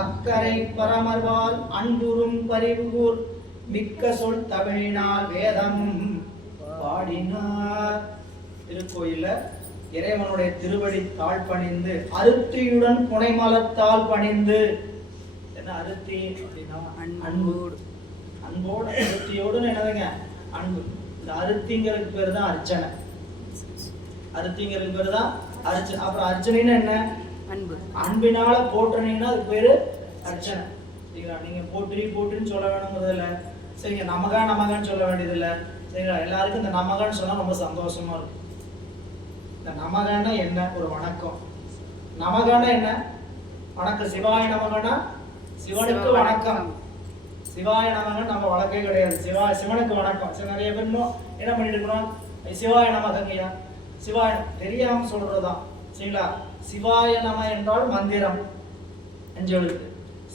அக்கரை பரமர்வால் அன்புறும் பரிவுகூர் மிக்க சொல் தமிழினால் வேதம் பாடினார். திருக்கோயில இறைவனுடைய திருவடி தாழ் பணிந்து அருத்தியுடன் புனை மலத்தால் பணிந்து. என்ன அருத்தி அப்படின்னா அன்போடு. அன்போடு அருத்தியோடு என்னதுங்க அன்பு. இந்த அருத்திங்கிறதுக்கு பேரு தான் அர்ச்சனை. அருத்திங்கிறதுக்கு பேரு தான் அர்ச்சனை. அப்புறம் அர்ச்சனைன்னு என்ன? அன்பு. அன்பினால போற்றுனீங்கன்னா அதுக்கு பேரு அர்ச்சனை. சரிங்களா? நீங்க போற்றுன்னு சொல்ல வேணுங்கிறது இல்லை. சரிங்க, நமகான்னு சொல்ல வேண்டியது இல்லை. சரிங்களா? எல்லாருக்கும் இந்த நமகான்னு சொன்னா ரொம்ப சந்தோஷமா இருக்கும். இந்த நமகான்னா என்ன? ஒரு வணக்கம். நமகான்னா என்ன? வணக்கம். சிவாய நமகனா சிவனுக்கு வணக்கம். சிவாய நமகன் நம்ம வழக்கே கிடையாது. சிவனுக்கு வணக்கம். சரி, நிறைய பேர் என்ன பண்ணிட்டு இருக்கிறோம்? சிவாய நமகங்கய்யா, சிவாய தெரியாம சொல்றதுதான். சரிங்களா? சிவாய நம என்றால் மந்திரம் 5 எழுத்து.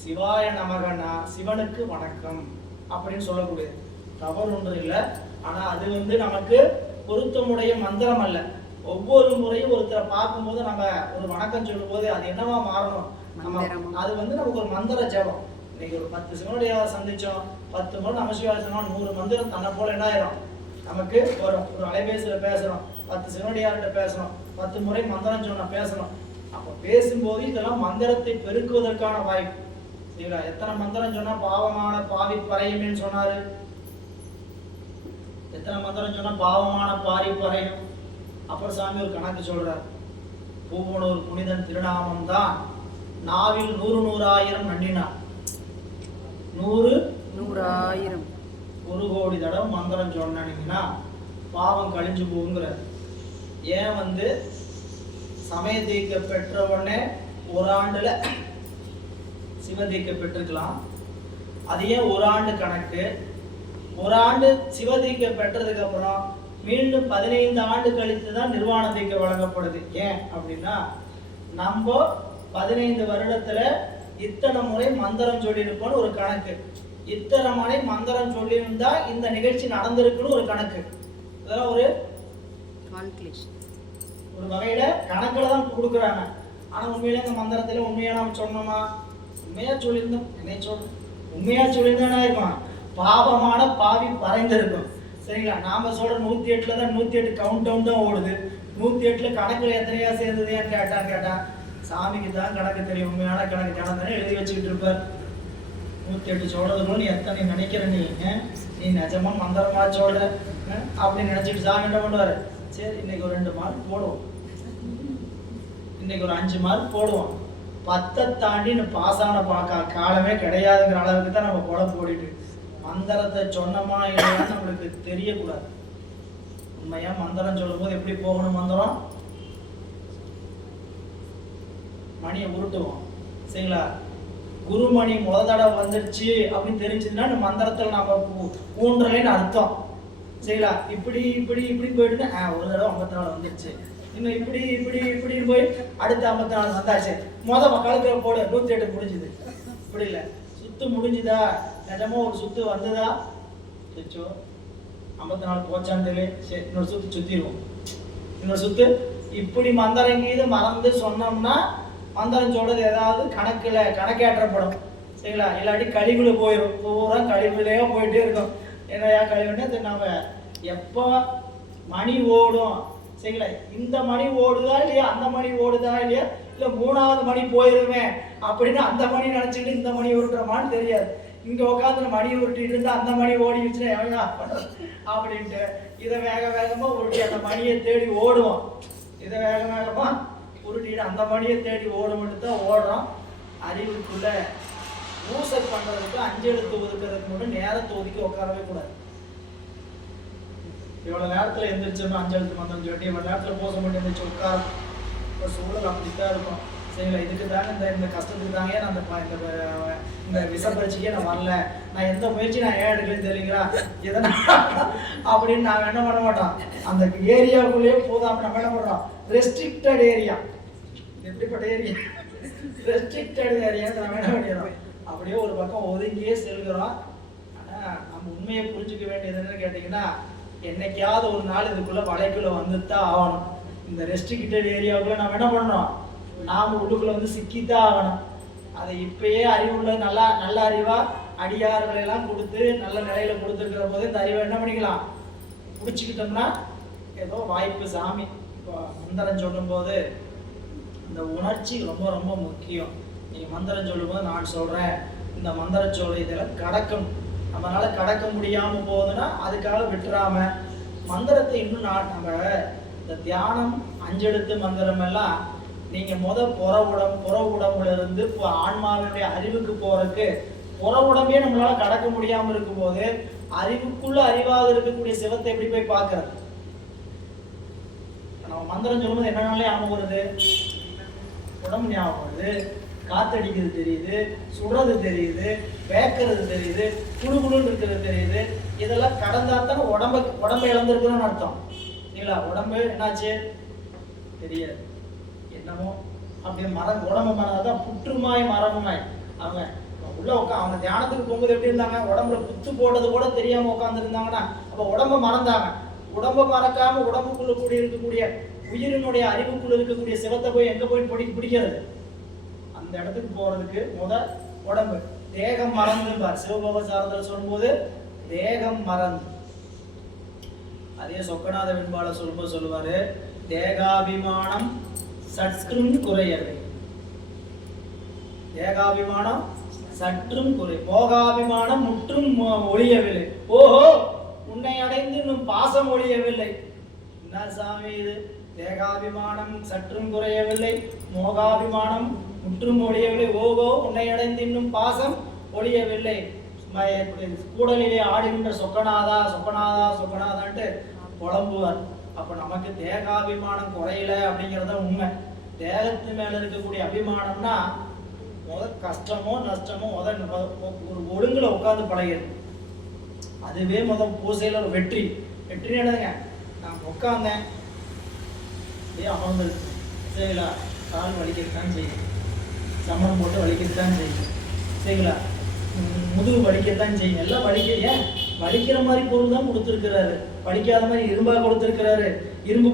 சிவாய நமகனா சிவனுக்கு வணக்கம் அப்படின்னு சொல்லக்கூடியது தவறு ஒன்றும் இல்லை. ஆனா அது நமக்கு பொருத்தமுடைய மந்திரம் அல்ல. ஒவ்வொரு முறையும் ஒருத்தரை பார்க்கும்போது நம்ம ஒரு வணக்கம் சொல்லும் போது அது என்னவா மாறணும்? அது வந்து நமக்கு ஒரு மந்திர ஜபம். இன்னைக்கு ஒரு 10 சிவனுடையாவை சந்திச்சோம், 10 முறை நமசிவாய சொன்னோம், 100 மந்திரம் தன்னை போல என்ன ஆயிரும் நமக்கு வரும். ஒரு அலைபேசியில பேசுறோம், 10 சிவனுடையார்கிட்ட பேசணும், 10 முறை மந்திரம் சொன்ன பேசணும். அப்ப பேசும்போது இதெல்லாம் மந்திரத்தை பெருக்குவதற்கான வாய்ப்பு. சரிங்களா? எத்தனை மந்திரம் சொன்னா பாவமான பாவி பறையுமேன்னு சொன்னாரு? எத்தனை மந்திரம் சொன்னா பாவமான பாரி பறையும்? அப்புறம் சாமி ஒரு கணக்கு சொல்றார். பூவனூர் புனிதன் திருநாமம் தான் நாவில் 100,000 நன்னினார். 100,000 1 கோடி தடவை மந்திரம் சொன்னீங்கன்னா பாவம் கழிஞ்சு போகுங்கிற. ஏன் வந்து சமயதீக்க பெற்ற உடனே ஒரு ஆண்டுல சிவதீக்க பெற்றிருக்கலாம், அது ஏன் ஒரு ஆண்டு கணக்கு? ஒரு ஆண்டு சிவதீக்க பெற்றதுக்கு அப்புறம் மீண்டும் 15 ஆண்டு கழித்து தான் நிர்வாண தீக்க வழங்கப்படுது. ஏன் அப்படின்னா நம்ம 15 வருடத்துல இத்தனை முறை மந்திரம் சொல்லியிருப்போம்னு ஒரு கணக்கு, இத்தனை முறை மந்திரம் சொல்லியிருந்தா இந்த நிகழ்ச்சி நடந்திருக்குன்னு ஒரு கணக்கு. இதெல்லாம் ஒரு வகையில கணக்குல தான் கொடுக்குறாங்க. ஆனா உண்மையில இந்த மந்திரத்துல உண்மையா நம்ம சொன்னோமா? உண்மையா சொல்லியிருந்தோம், என்னை சொல்றோம், உண்மையா சொல்லியிருந்தா இருக்கும் பாவமான பாவி பறைந்திருக்கும். சரிங்களா? நாம சொல்ற 108 தான் 108 கவுண்ட் டவுன் தான் ஓடுது. 108 கணக்குல எத்தனையா சேர்ந்ததுன்னு கேட்டா சாமிக்கு தான் கணக்கு தெரியும். உண்மையான கணக்கு தானே எழுதி வச்சுக்கிட்டு இருப்பார். 108 சொல்றதுக்குள்ள நீ எத்தனை நினைக்கிற, நீ நிஜமா மந்திரமா சொல்ற அப்படின்னு நினைச்சிட்டு சாமி என்ன பண்ணுவாரு? சரி இன்னைக்கு ஒரு 2 மார்க் போடுவோம், இன்னைக்கு ஒரு 5 மார்க் போடுவோம், 10 தாண்டி பாஸ் ஆன காலமே கிடையாதுங்கிற அளவுக்கு தான் நம்ம குழப்பம் போடிட்டு மந்திரத்தை சொன்னமா இல்லையான்னு நம்மளுக்கு தெரியக்கூடாது. உண்மையா மந்திரம் சொல்லும் போது எப்படி போகணும்? மந்திரம் மணியை உருட்டுவோம். சரிங்களா? குருமணி முதல் தடவை வந்துருச்சு அப்படின்னு தெரிஞ்சதுன்னா இந்த மந்திரத்தில் நம்ம ஊன்றலைன்னு அர்த்தம். சரிங்களா? இப்படி இப்படி இப்படி போயிட்டு ஒரு தடவை 54 வந்துருச்சு, இன்னும் இப்படி இப்படி இப்படி போய் அடுத்த 54 வந்தாச்சு, கழுத்துல போடு 108 முடிஞ்சுது. இப்படி இல்லை, சுத்து முடிஞ்சுதா, நிஜமா ஒரு சுத்து வந்ததா, 54 போச்சான்னு தெரியல, சரி இன்னொரு சுத்து சுத்திடுவோம், இன்னொரு சுத்து. இப்படி மந்திரம் கீது மறந்து சொன்னோம்னா மந்திரம் சொல்றது ஏதாவது கணக்கேற்றப்படும். சரிங்களா? இல்லாட்டி கழிவுல போயிடும், பூரா கழிவுலையோ போயிட்டே இருக்கும். என்னையா கழிவுன்னு நம்ம எப்போ மணி ஓடும், சரிங்களா, இந்த மணி ஓடுதா இல்லையா, அந்த மணி ஓடுதா இல்லையா, இல்லை 3வது மணி போயிருவேன் அப்படின்னு அந்த மணி நினச்சிக்கிட்டு இந்த மணி உருட்டுறமான்னு தெரியாது. இங்கே உட்காந்து மணி உருட்டிட்டு இருந்தா அந்த மணி ஓடிடுச்சுன்னா எவங்க அப்படின்ட்டு இதை வேகமாக உருட்டி அந்த மணியை தேடி ஓடுவோம். இதை வேகமாக உருட்டிட்டு அந்த மணியை தேடி ஓடும்ட்டு தான் ஓடுறோம். அறிவுக்குள்ள ஊசை பண்ணுறதுக்கு 5 எழுத்து ஒதுக்கிறதுக்கு முன்னாடி நேரத்தை ஒதுக்கி உட்காரவே கூடாது. இவ்வளோ நேரத்தில் எந்திரிச்சோம்னா 5 எழுத்து மந்திரம் சொல்லி இவ்வளோ நேரத்தில் போச மட்டும் எந்திரிச்சு உட்காரம். இப்போ சூழல் அப்படித்தான் இருக்கும். சரிங்களா? இதுக்கு தாங்க இந்த கஷ்டத்துக்கு தாங்க நான் இந்த விச பரீட்சைக்கே நான் வரல, நான் எந்த முயற்சி நான் ஏன் எடுக்கலன்னு தெரியுங்களா, எதனால் அப்படின்னு நாங்கள் என்ன பண்ண மாட்டோம், அந்த ஏரியாவுக்குள்ளேயே போதாம நம்ம என்ன பண்ணுறோம், ரெஸ்ட்ரிக்டட் ஏரியா. எப்படிப்பட்ட ஏரியா? ரெஸ்ட்ரிக்டட் ஏரியான்னு நம்ம என்ன பண்ணிடுறோம், அப்படியே ஒரு பக்கம் ஒதுங்கியே செல்கிறோம். ஆனால் நம்ம உண்மையை புரிஞ்சுக்க வேண்டியது என்னன்னு கேட்டிங்கன்னா, என்னைக்காவது ஒரு நாள் இதுக்குள்ள வலைக்குள்ள வந்துதான் ஆகணும். இந்த ரெஸ்ட்ரிக்டட் ஏரியாவுக்குள்ள நம்ம என்ன பண்ணணும், நாம உள்ளுக்குள்ள வந்து சிக்கித்தான் ஆகணும். அதை இப்பயே அறிவுள்ள நல்ல அறிவா அடியார்களை எல்லாம் கொடுத்து நல்ல நிலையில கொடுத்துருக்கிற போது இந்த அறிவை என்ன பண்ணிக்கலாம், பிடிச்சிக்கிட்டோம்னா ஏதோ வாய்ப்பு. சாமி இப்போ மந்திரம் சொல்லும் போது இந்த உணர்ச்சி ரொம்ப ரொம்ப முக்கியம். நீங்க மந்திரம் சொல்லும் போது நான் சொல்றேன், இந்த மந்திரம் சொல்ற இதெல்லாம் கடக்கணும். நம்மளால கடக்க முடியாம போகுதுன்னா அதுக்காக விட்டுறாம மந்திரத்தை இன்னும் நம்ம இந்த தியானம் 5 எழுத்து மந்திரம் எல்லாம் நீங்க புற உடம்புல இருந்து இப்போ ஆன்மாவுடைய அறிவுக்கு போறதுக்கு புற உடம்பே நம்மளால கடக்க முடியாம இருக்கும் போது அறிவுக்குள்ள அறிவாக இருக்கக்கூடிய சிவத்தை எப்படி போய் பார்க்கறது? நம்ம மந்திரம் சொல்லும்போது என்னன்னாலே ஞாபகம் வருது, உடம்பு ஞாபகம் வருது, காத்தடிக்கிறது தெரியுது, சுடுறது தெரியுது, வேக்கிறது தெரியுது, குழுகுழுன்னு இருக்கிறது தெரியுது. இதெல்லாம் கடந்தாத்தான உடம்பை இழந்திருக்குன்னு அர்த்தம் இல்லைங்களா? உடம்பு என்னாச்சு தெரியாது, என்னமோ அப்படியே உடம்பு மறந்தாதான் புற்றுமாய் மரமுமாய். அவங்க உள்ள அவங்க தியானத்துக்கு போகும்போது எப்படி இருந்தாங்க, உடம்புல புத்து போட்டது கூட தெரியாம உட்கார்ந்து இருந்தாங்கன்னா அப்ப உடம்ப மறந்தாங்க. உடம்ப மறக்காம உடம்புக்குள்ள இருக்கக்கூடிய உயிரினுடைய அறிவுக்குள்ள இருக்கக்கூடிய சிவத்தை போய் எங்க போய் பிடிக்கிறது? அந்த அந்த இடத்துக்கு போறதுக்கு உடம்பு தேகம் மறந்து பார். சிவபோக சாரத்தில் சொல்லும்போது தேகம் மறந்து. அதே சொக்கநாத வெண்பால சொல்லும்போது சொல்லுவாரு, தேகாபிமானம் சற்றும் குறையவில்லை. தேகாபிமானம் சற்றும் குறை, போகாபிமானம் முற்றும் ஒழியவில்லை. ஓஹோ, உன்னை அடைந்து இன்னும் பாசம் ஒழியவில்லை. என்ன சாமி இது? தேகாபிமானம் சற்றும் குறையவில்லை, மோகாபிமானம் முற்றும் ஒழியவில்லை. ஓகோ, உன்னை அடைந்து இன்னும் பாசம் ஒழியவில்லை. கூடலிலே ஆடுகின்ற சொக்கநாதா சொக்கநாதா சொக்கநாதான்ட்டு புலம்புவார். அப்ப நமக்கு தேகாபிமானம் குறையல அப்படிங்கிறத உண்மை. தேகத்து மேல இருக்கக்கூடிய அபிமானம்னா கஷ்டமோ நஷ்டமோ ஒரு ஒழுங்குல உட்கார்ந்து பழகிறது. அதுவே பூசையில ஒரு வெற்றி. வெற்றி என்னதுங்க? நான் உட்கார்ந்தேன், அமர்ந்து சரிங்களா, கால் வலிக்கத்தான் செய்யும், சமரம் போட்டு வலிக்கத்தான் செய்யும் சரிங்களா, முதுகு வலிக்கத்தான் செய்யும், எல்லாம் வலிக்க. ஏன் வலிக்கிற மாதிரி பொருள் தான் கொடுத்துருக்கிறாரு, வலிக்காத மாதிரி இரும்பா கொடுத்துருக்கிறாரு. இரும்பு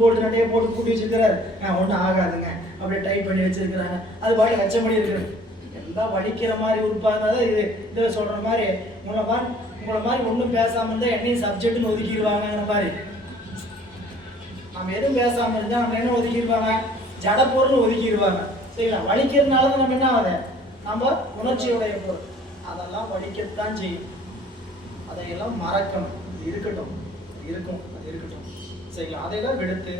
போட்டு நட்டையை போட்டு கூட்டி வச்சிருக்கிறாரு. ஒன்றும் ஆகாதுங்க அப்படியே டைட் பண்ணி வச்சிருக்கிறாங்க. அது பாடி வச்ச பண்ணி இருக்கிறது. எல்லாம் வலிக்கிற மாதிரி உறுப்பாக இது இதில் சொல்ற மாதிரி உங்களை மாதிரி ஒன்றும் பேசாமல் இருந்தால் என்னையும் சப்ஜெக்ட்னு ஒதுக்கிடுவாங்கிற மாதிரி. நம்ம எதுவும் பேசாமல் இருந்தால் நம்ம என்ன ஒதுக்கிடுவாங்க? ஜட பொருள் ஒதுக்கிடுவாங்க சரிங்களா. வலிக்கிறதுனால தான் நம்ம என்ன ஆகுது? நம்ம உணர்ச்சியுடைய பொருள் அதெல்லாம் வலிக்கத்தான் செய்யும். அதையெல்லாம் மறக்கணும். இருக்கட்டும், இருக்கும், அது இருக்கட்டும் சரிங்களா. அதையெல்லாம் எடுத்து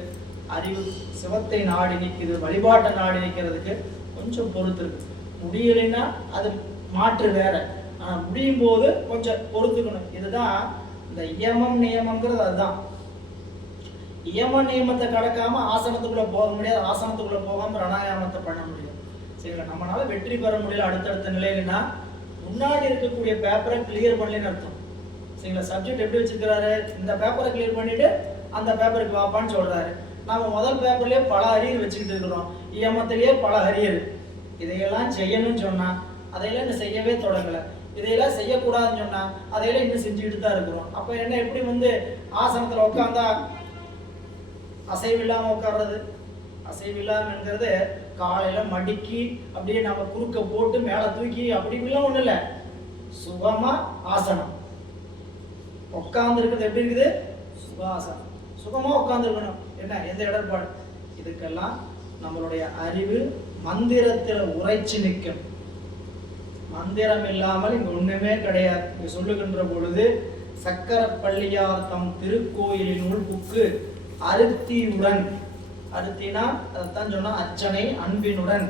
அறிவு சிவத்தை நாடி நிற்கிறது, வழிபாட்டை நாடி நிற்கிறதுக்கு கொஞ்சம் பொறுத்து இருக்கு. முடியலைன்னா அது மாற்று வேற, ஆனால் முடியும் போது கொஞ்சம் பொறுத்துக்கணும். இதுதான் இந்த இயமம் நியமங்கிறது. அதுதான் இயம நியமத்தை கடக்காம ஆசனத்துக்குள்ள போக முடியாது, ஆசனத்துக்குள்ள போகாம பிராணாயாமத்தை பண்ண முடியும் சரிங்களா. நம்மளால வெற்றி பெற முடியல அடுத்தடுத்த நிலையிலன்னா முன்னாடி இருக்கக்கூடிய பேப்பரை கிளியர் பண்ணலன்னு அர்த்தம் சரிங்களா. சப்ஜெக்ட் எப்படி வச்சிருக்கிறாரு? இந்த பேப்பரை கிளியர் பண்ணிட்டு அந்த பேப்பருக்கு வாப்பான்னு சொல்றாரு. நாம முதல் பேப்பர்லயே பல அரியர் வச்சுக்கிட்டு இருக்கிறோம், இயமத்திலேயே பல அரியர். இதையெல்லாம் செய்யணும்னு சொன்னா அதையெல்லாம் இன்னும் செய்யவே தொடங்கலை. இதையெல்லாம் செய்யக்கூடாதுன்னு சொன்னா அதையெல்லாம் இன்னும் செஞ்சுக்கிட்டு தான் இருக்கிறோம். அப்ப என்ன, எப்படி ஆசனத்துல உட்காந்தா அசைவில்லாம உட்கார்றது? அசைவில்லாமங்கிறது காலையில மடிக்கி அப்படியே நம்ம குறுக்க போட்டு மேல தூக்கி அப்படிலாம் ஒண்ணு இல்லை. சுகமா ஆசனம் உட்கார்ந்து இருக்கிறது எப்படி இருக்குது? சுகாசனம். சுகமா உட்கார்ந்து இருக்கணும். என்ன, எந்த இடர்பாடு? இதுக்கெல்லாம் நம்மளுடைய அறிவு மந்திரத்தில் உரைச்சு நிற்கும். மந்திரம் இல்லாமல் இங்க ஒண்ணுமே கிடையாது. இங்க சொல்லுகின்ற பொழுது சக்கரப்பள்ளியார் தம் திருக்கோயிலினுள் புக்கு அருத்தியுடன், அருத்தினா அதைத்தான் சொன்னா அர்ச்சனை அன்பினுடன்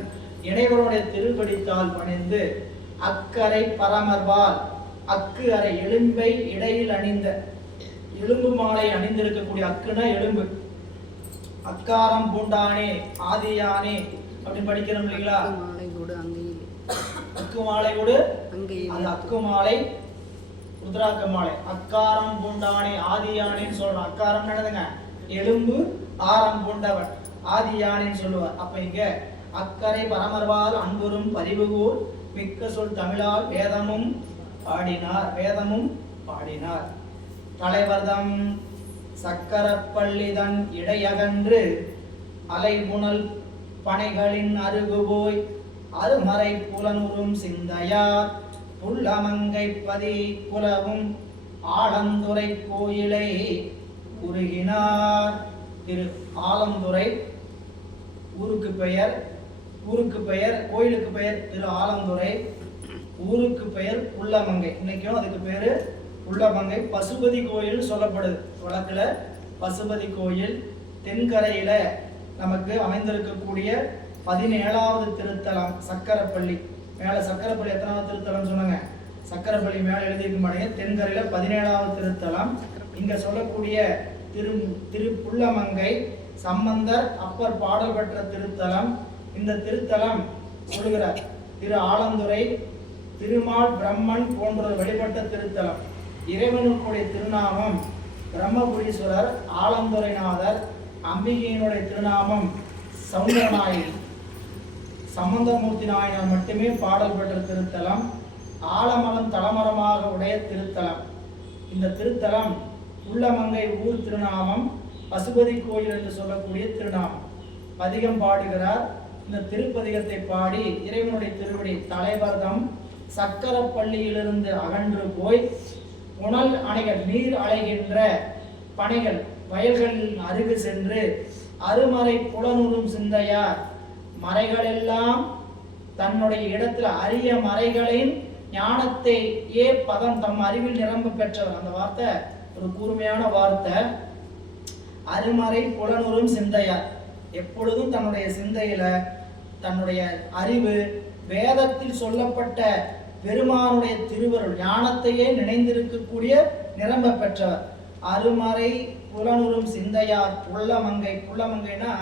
இணைவருடைய திருப்படித்தால் பணிந்து அக்கரை பரமர்பால் அக்கு அறை எலும்பை இடையில் அணிந்த எலும்பு மாலை அணிந்திருக்கக்கூடிய அக்குனா எலும்பு, அக்காரம் பூண்டானே ஆதியானே அப்படின்னு படிக்கிறோம் இல்லைங்களா. அக்கு மாலை கூட அந்த அக்கு மாலை ருத்ராக்க மாலை. அக்காரம் பூண்டானே ஆதியானேன்னு சொல்றோம். அக்காரம் என்னதுங்க? எலும்பு, ஆரம் பூண்டவன், ஆதியானேன்னு சொல்லுவார். அப்ப இங்க அக்கரை பரமர்வால் அன்புறும் பரிவுகூர் மிக்க சொல் தமிழால் வேதமும் பாடினார், வேதமும் பாடினார். தலைவர்தம் சக்கரப்பள்ளிதன் இடையகன்று அலைபுணல் பனைகளின் அருகுபோய் அருமறை புலனுறும் சிந்தையார் புல்லமங்கை பதி குலவும் ஆலந்துறை கோயிலை உருகினார். திரு ஆலந்துறை ஊருக்கு பெயர், கோயிலுக்கு பெயர் திரு ஆலந்துறை, ஊருக்கு பெயர் புல்லமங்கை. இன்னைக்கும் அதுக்கு பேரு புல்லமங்கை. பசுபதி கோயில் சொல்லப்படுது வழக்குல. பசுபதி கோயில் தென்கரையில நமக்கு அமைந்திருக்கக்கூடிய 17வது திருத்தலம் சக்கரப்பள்ளி. மேல சக்கரப்பள்ளி எத்தனாவது திருத்தலம் சொன்னாங்க? சக்கரப்பள்ளி மேல எழுதியிருக்க மாட்டேங்க. தென்கரையில 17வது திருத்தலம். இங்க சொல்லக்கூடிய திரு புல்லமங்கை சம்பந்தர் அப்பர் பாடல் பெற்ற திருத்தலம். இந்த திருத்தலம் சொல்லுகிறார் திரு ஆலந்துறை திருமால் பிரம்மன் போன்ற வழிபட்ட திருத்தலம். இறைவனுடைய திருநாமம் பிரம்மபுரீஸ்வரர், ஆலந்துரைநாதர். அம்பிகையினுடைய திருநாமம் சௌந்தரநாயகி. சம்பந்தமூர்த்தி நாயனார் மட்டுமே பாடல் பெற்ற திருத்தலம். ஆலமரம் தலமரமாக உடைய திருத்தலம். இந்த திருத்தலம் புல்லமங்கை ஊர் திருநாமம், பசுபதி கோயில் என்று சொல்லக்கூடிய திருநாமம். பதிகம் பாடுகிறார் இந்த திருப்பதிகத்தை பாடி இறைவனுடைய திருவடி தலைவர்தம் சக்கரப்பள்ளியிலிருந்து அகன்று போய் புனல் அணைகள் நீர் அலைகின்ற பனைகள் வயல்கள் அருகு சென்று அருமறை புலனுறும் சிந்தையார் மறைகளெல்லாம் தன்னுடைய இடத்துல அரிய மறைகளின் ஞானத்தை பதம் தம் அறிவில் நிரம்ப பெற்றவர். அந்த வார்த்தை ஒரு கூர்மையான வார்த்தை. அருமறை புலனுறும் சிந்தையார், எப்பொழுதும் தன்னுடைய சிந்தையில தன்னுடைய அறிவு வேதத்தில் சொல்லப்பட்ட பெருமானுடைய திருவருள் ஞானத்தையே நினைந்திருக்கக்கூடிய நிரம்ப பெற்றவர். அருமறை புலனுறும் சிந்தையார் புள்ளமங்கை. புள்ளமங்கைனா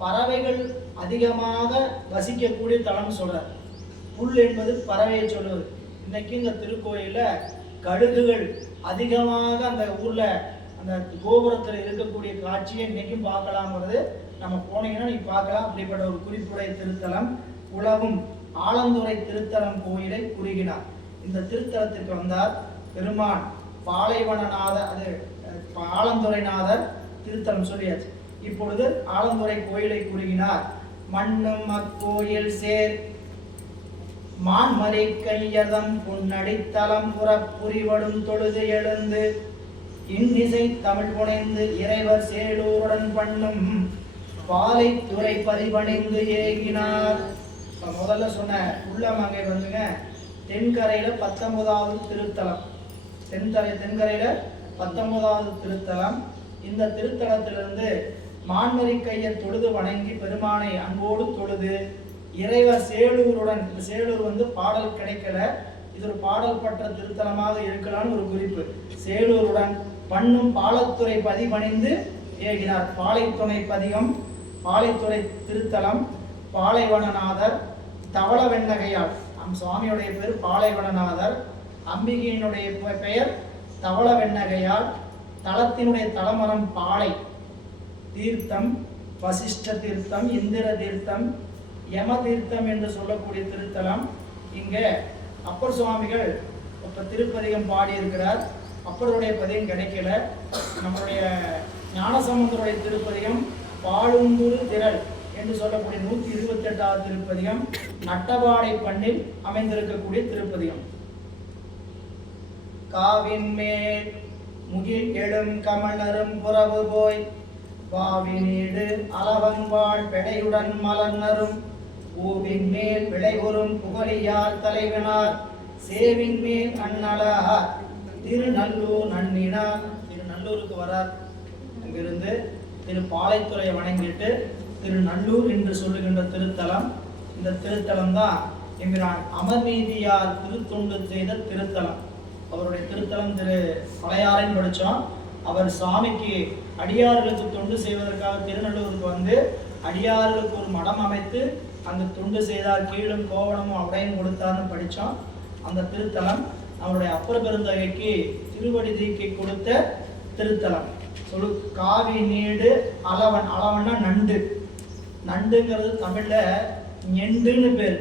பறவைகள் அதிகமாக வசிக்கக்கூடிய தலம் சொல்றார். புல் என்பது பறவையை சொல்லுவது. இன்னைக்கு இந்த திருக்கோயில கழுகுகள் அதிகமாக அந்த ஊர்ல அந்த கோபுரத்தில் இருக்கக்கூடிய காட்சியை இன்னைக்கும் பார்க்கலாம்ங்கிறது நம்ம போனீங்கன்னா நீ பார்க்கலாம். அப்படிப்பட்ட ஒரு குறிப்புடைய திருத்தலம் உலகும் ஆலந்துறை திருத்தலம் கோயிலை கூறுகிறார். இந்த திருத்தலத்திற்கு வந்தார் பெருமான் பாலைவனநாதர், அது ஆலந்துறைநாதர் திருத்தலம் சொல்லியாச்சு. இப்பொழுது ஆலந்துறை கோயிலை கூறுகிறார். மண்ணும் அக்கோயில் சேர் மான்மறை கையதம் புன்னடித்தலம் புறப்புரிவடும் தொழுது எழுந்து இன்னிசை தமிழ் புனைந்து இறைவர் சேலூருடன் பண்ணும் பாலை துறை பதிபணிந்து ஏகினார். முதல்ல சொன்ன உள்ளமங்கை வந்துங்க தென்கரையில 19வது திருத்தலம். தென்கரையில 19வது திருத்தலம். இந்த திருத்தலத்திலிருந்து மான்மறை கையை தொழுது வணங்கி பெருமானை அன்போடு தொழுது இறைவர் சேலூருடன், இந்த சேலூர் பாடல் கிடைக்கல, இது ஒரு பாடல் பற்ற திருத்தலமாக இருக்கலாம்னு ஒரு குறிப்பு. சேலூருடன் பண்ணும் பாலத்துறை பதிபணிந்து ஏகினார். பாலைத்துணை பதிகம், பாலைத்துறை திருத்தலம், பாலைவனநாதர், தவள வெண்ணகையாள். சுவாமியுடைய பேர் பாலைவனநாதர், அம்பிகையினுடைய பெயர் தவள வெண்ணகையாள். தலத்தினுடைய தலமரம் பாலை, தீர்த்தம் வசிஷ்ட தீர்த்தம், இந்திர தீர்த்தம், யம தீர்த்தம் என்று சொல்லக்கூடிய திருத்தலம். இங்கே அப்பர் சுவாமிகள் இப்ப திருப்பதிகம் பாடி இருக்கிறார். அப்பருடைய பதிகம் கிடைக்கல. நம்முடைய ஞானசம்பந்தருடைய திருப்பதிகம் பாழுந்தூர் திரள் என்று சொல்லக்கூடிய 128வது திருப்பதிகம் நட்டபாடை பண்ணில் அமைந்திருக்கக்கூடிய திருப்பதிகம். காவின் மேல் முகில் எழும் கமலரும் புறவு போய் வாவி நீடு அளவன்வாள் பெடையுடன் மலர்னரும் பூவின் மேல் விளைவுறும் புகழியார் தலைவனார் சேவின் மேல் அண்ணலார் திருநல்லூர் நன்னினார். திருநல்லூருக்கு வரார். அங்கிருந்து பாலைத்துறையை வணங்கிட்டு திருநல்லூர் என்று சொல்லுகின்ற திருத்தலம். இந்த திருத்தலம் தான் என்கிறான் அமர்நீதியார் திருத்தொண்டு செய்த திருத்தலம். அவருடைய திருத்தலம் திரு பழையாறைன்னு படித்தோம். அவர் சாமிக்கு அடியார்களுக்கு தொண்டு செய்வதற்காக திருநல்லூருக்கு அடியார்களுக்கு ஒரு மடம் அமைத்து அந்த தொண்டு செய்தார். கீழும் கோவணமும் அவடையும் கொடுத்தார்னு படித்தோம். அந்த திருத்தலம் அவருடைய அப்பர் பெருந்தகைக்கு திருவடி தீக்கை கொடுத்த திருத்தலம். காவி நீடு அளவன். அளவன்னா நண்டு. நண்டுங்கிறது தமிழ்ல நெண்டுன்னு பேர்.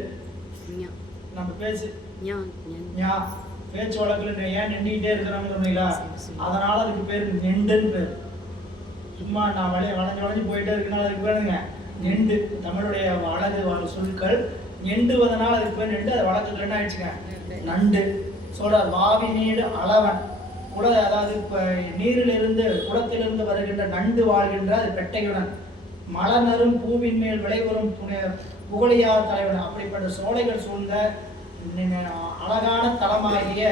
நம்ம பேச்சு வழக்குல ஏன் நின்றுகிட்டே இருக்கிறோம்னு சொன்னீங்களா, அதனால அதுக்கு பேர் நெண்டுன்னு பேர். சும்மா நான் வளைஞ்சு போயிட்டே இருக்கனால அதுக்கு பேருங்க நெண்டு. தமிழுடைய அழகு சொற்கள் நெண்டுவதனால அதுக்கு பேர் நெண்டு. அது வழக்கத்துல என்ன ஆயிடுச்சுங்க நண்டு சொல்றார். வாவி நீடு அளவன் அதாவது நீரிலிருந்து குளத்திலிருந்து வருகின்ற நண்டு வாழ்கின்ற அது பெட்டையுடன் மலர்நரும் பூவின் மேல் விளைவரும் புகழியார் தலைவன். அப்படிப்பட்ட சோலைகள் சூழ்ந்த அழகான தலமாகிய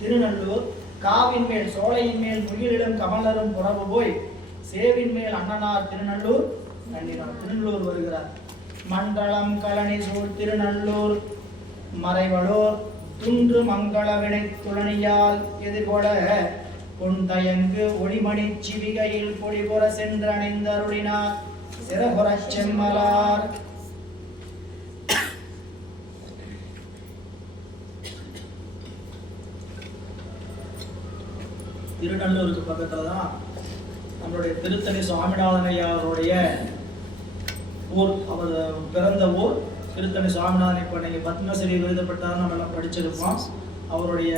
திருநல்லூர். காவின் மேல் சோலையின் மேல் முகிலிடம் கமலரும் புறவு போய் சேவின் மேல் அண்ணனார் திருநல்லூர் நன்னினார். திருநல்லூர் வருகிறார். மண்டலம் கலனி சூழ் திருநல்லூர் மறைவளோர் துன்று மங்கள வினை துளனியால் எதிர்கொள பொன்தயங்கு ஒளிமணி சிவிகையில் பொடிபுற சென்று அணைந்து அருளினார் சிறபுறச் செம்மலார். திருநல்லூருக்கு பக்கத்துல தான் நம்மளுடைய திருத்தணி சுவாமிநாதன் ஐயாவுடைய ஊர். அவர் பிறந்த ஊர் திருத்தணி சுவாமிநாதன். இப்போ நீங்கள் பத்மஸ்ரீ விருதப்பட்டார் நம்ம எல்லாம் படிச்சிருப்போம். அவருடைய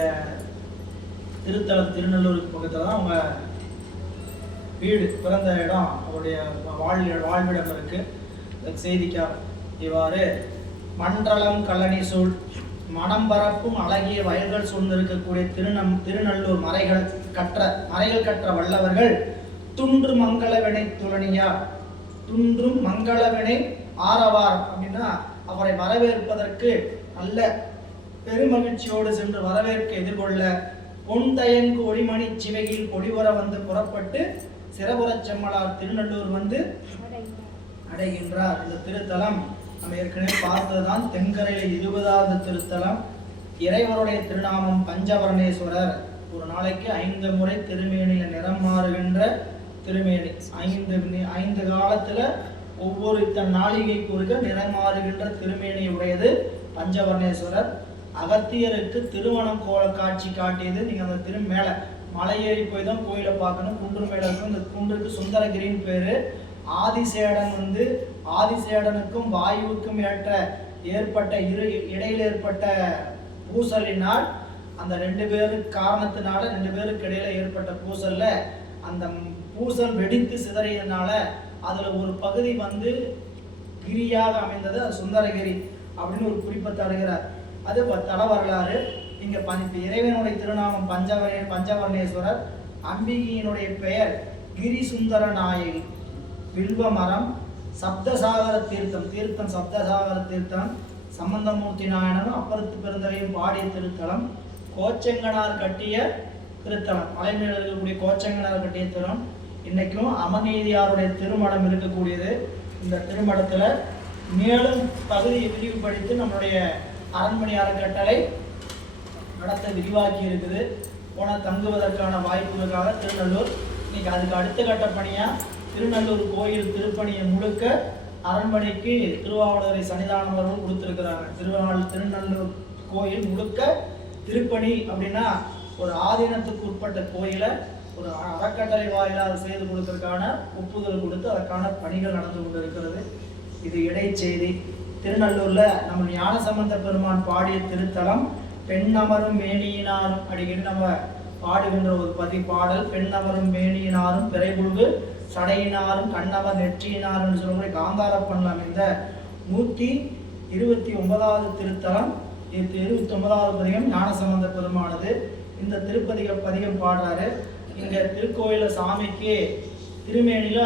திருத்தலம் திருநல்லூருக்கு பக்கத்தில் தான் அவங்க வீடு, பிறந்த இடம், அவருடைய வாழ்விடம் இருக்கு. செய்திக்காக இவ்வாறு மன்றளம் கல்லணி சூழ் மனம் பரப்பும் அழகிய வயல்கள் சூழ்ந்திருக்கக்கூடிய திருநல்லூர் மறைகள் கற்ற வல்லவர்கள் துன்று மங்களவினை துளனியா, துன்றும் மங்களவினை ஆரவாரம் அப்படின்னா அவரை வரவேற்பதற்கு நல்ல பெருமகிழ்ச்சியோடு சென்று வரவேற்க எதிர்கொள்ள பொன்தயன்கு ஒளிமணி சிவையில் பொடிவர வந்து புறப்பட்டு சிறபுறச் செம்மலார் திருநல்லூர் வந்து அடைகின்றார். இந்த திருத்தலம் நம்ம ஏற்கனவே பார்த்ததுதான். தென்கரையில் 20வது திருத்தலம். இறைவருடைய திருநாமம் பஞ்சவர்ணேஸ்வரர். ஒரு நாளைக்கு 5 முறை திருமேனியில் நிறம் மாறுகின்ற திருமேனி. 5 காலத்துல ஒவ்வொரு நாளிகைக்கு ஒருக்க நிறம் மாறுகின்ற திருமேனி உடையது பஞ்சவர்ணேஸ்வரர். அகத்தியருக்கு திருமணம் காட்சி காட்டியது. நீங்க அந்த மேல மலை ஏறி போய் தான் கோயிலை பார்க்கணும். குன்று மேல இருக்கும். இந்த குன்றுக்கு சுந்தரகிரின்னு பேரு. ஆதிசேடன் ஆதிசேடனுக்கும் வாயுவுக்கும் ஏற்பட்ட இடையில் ஏற்பட்ட பூசலினால் அந்த 2 பேருக்கு காரணத்தினால 2 பேருக்கு இடையில ஏற்பட்ட பூசல்ல அந்த பூசல் வெடித்து சிதறியதுனால அதுல ஒரு பகுதி வந்து கிரியாக அமைந்தது. அது சுந்தரகிரி அப்படின்னு ஒரு குறிப்பை தருகிறார். அது தல வரலாறு. இங்க இறைவனுடைய திருநாமம் பஞ்சவர்ணேஸ்வரர். அம்பிகையினுடைய பெயர் கிரி சுந்தர நாயகி. வில்வ மரம், சப்தசாகர தீர்த்தம் சப்தசாகர தீர்த்தம். சம்பந்தமூர்த்தி நாயனரும் அப்பருத்து பெருந்தரையும் பாடிய திருத்தலம். கோச்செங்கனார் கட்டிய திருத்தலம். மலை மேல இருக்கக்கூடிய கோச்செங்கனார் கட்டிய திருத்தலம். இன்னைக்கும் அமர்நீதியாருடைய திருமணம் இருக்கக்கூடியது. இந்த திருமணத்துல மேலும் பகுதியை விரிவுபடுத்தி நம்மளுடைய அரண்மனை அறக்கட்டளை நடத்த விரிவாக்கி இருக்குது. போனால் தங்குவதற்கான வாய்ப்புகளுக்காக திருநல்லூர் இன்னைக்கு அதுக்கு அடுத்த கட்ட பணியா திருநல்லூர் கோயில் திருப்பணியை முழுக்க அரண்மனைக்கு திருவாவூரை சன்னிதானம் அவர்கள் கொடுத்துருக்கிறாங்க. திருநல்லூர் கோயில் முழுக்க திருப்பணி அப்படின்னா ஒரு ஆதீனத்துக்கு உட்பட்ட கோயிலை ஒரு அறக்கட்டளை வாயிலாக செய்து கொடுக்கறதுக்கான ஒப்புதல் கொடுத்து அதற்கான பணிகள் நடந்து கொண்டு இருக்கிறது. இது இடைச்செய்தி. திருநல்லூர்ல நம்ம ஞானசம்பந்த பெருமான் பாடிய திருத்தலம் பெண்ணமரும் மேனியினாரும். அடிக்கடி நம்ம பாடுகின்ற ஒரு பாடல். பெண்ணமரும் மேனியினாரும் பிறைபுழுகு சடையினாரும் கண்ணவர் நெற்றியினாரும் சொல்லக்கூடிய காந்தாரப்பண்ணில் அமைந்த 129வது திருத்தலம். 29வது பதிகம் ஞானசம்பந்த பெருமானது. இந்த பதிகம் பாடுறாரு. இங்க திருக்கோயில சாமிக்கு திருமேனில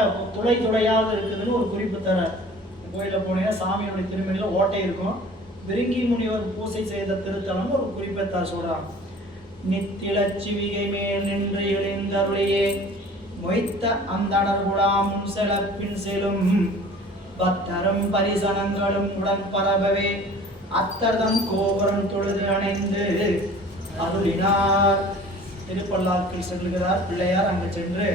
துளையாக இருக்குதுன்னு ஒரு குறிப்பு தரார். கோயில போனீங்கன்னா சாமியோடைய திருமேனில ஓட்டை இருக்கும். விருங்கி முனிவர் பூசை செய்த திருத்தலம் ஒரு குறிப்பை சொல்றாங்க. நித்திலச்சிவிகை மேல் நின்று எழுந்தருளையே மொய்த்த அந்தணர் குடாமும் செலப்பின் செலும் பத்தரும் பரிசனங்களும் உடன் பரவவே அத்தர்தம் கோபுரம் தொழுது அணைந்து அருளினார். திருப்பல்லாக்கில் செல்கிறார் பிள்ளையார். அங்கு சென்று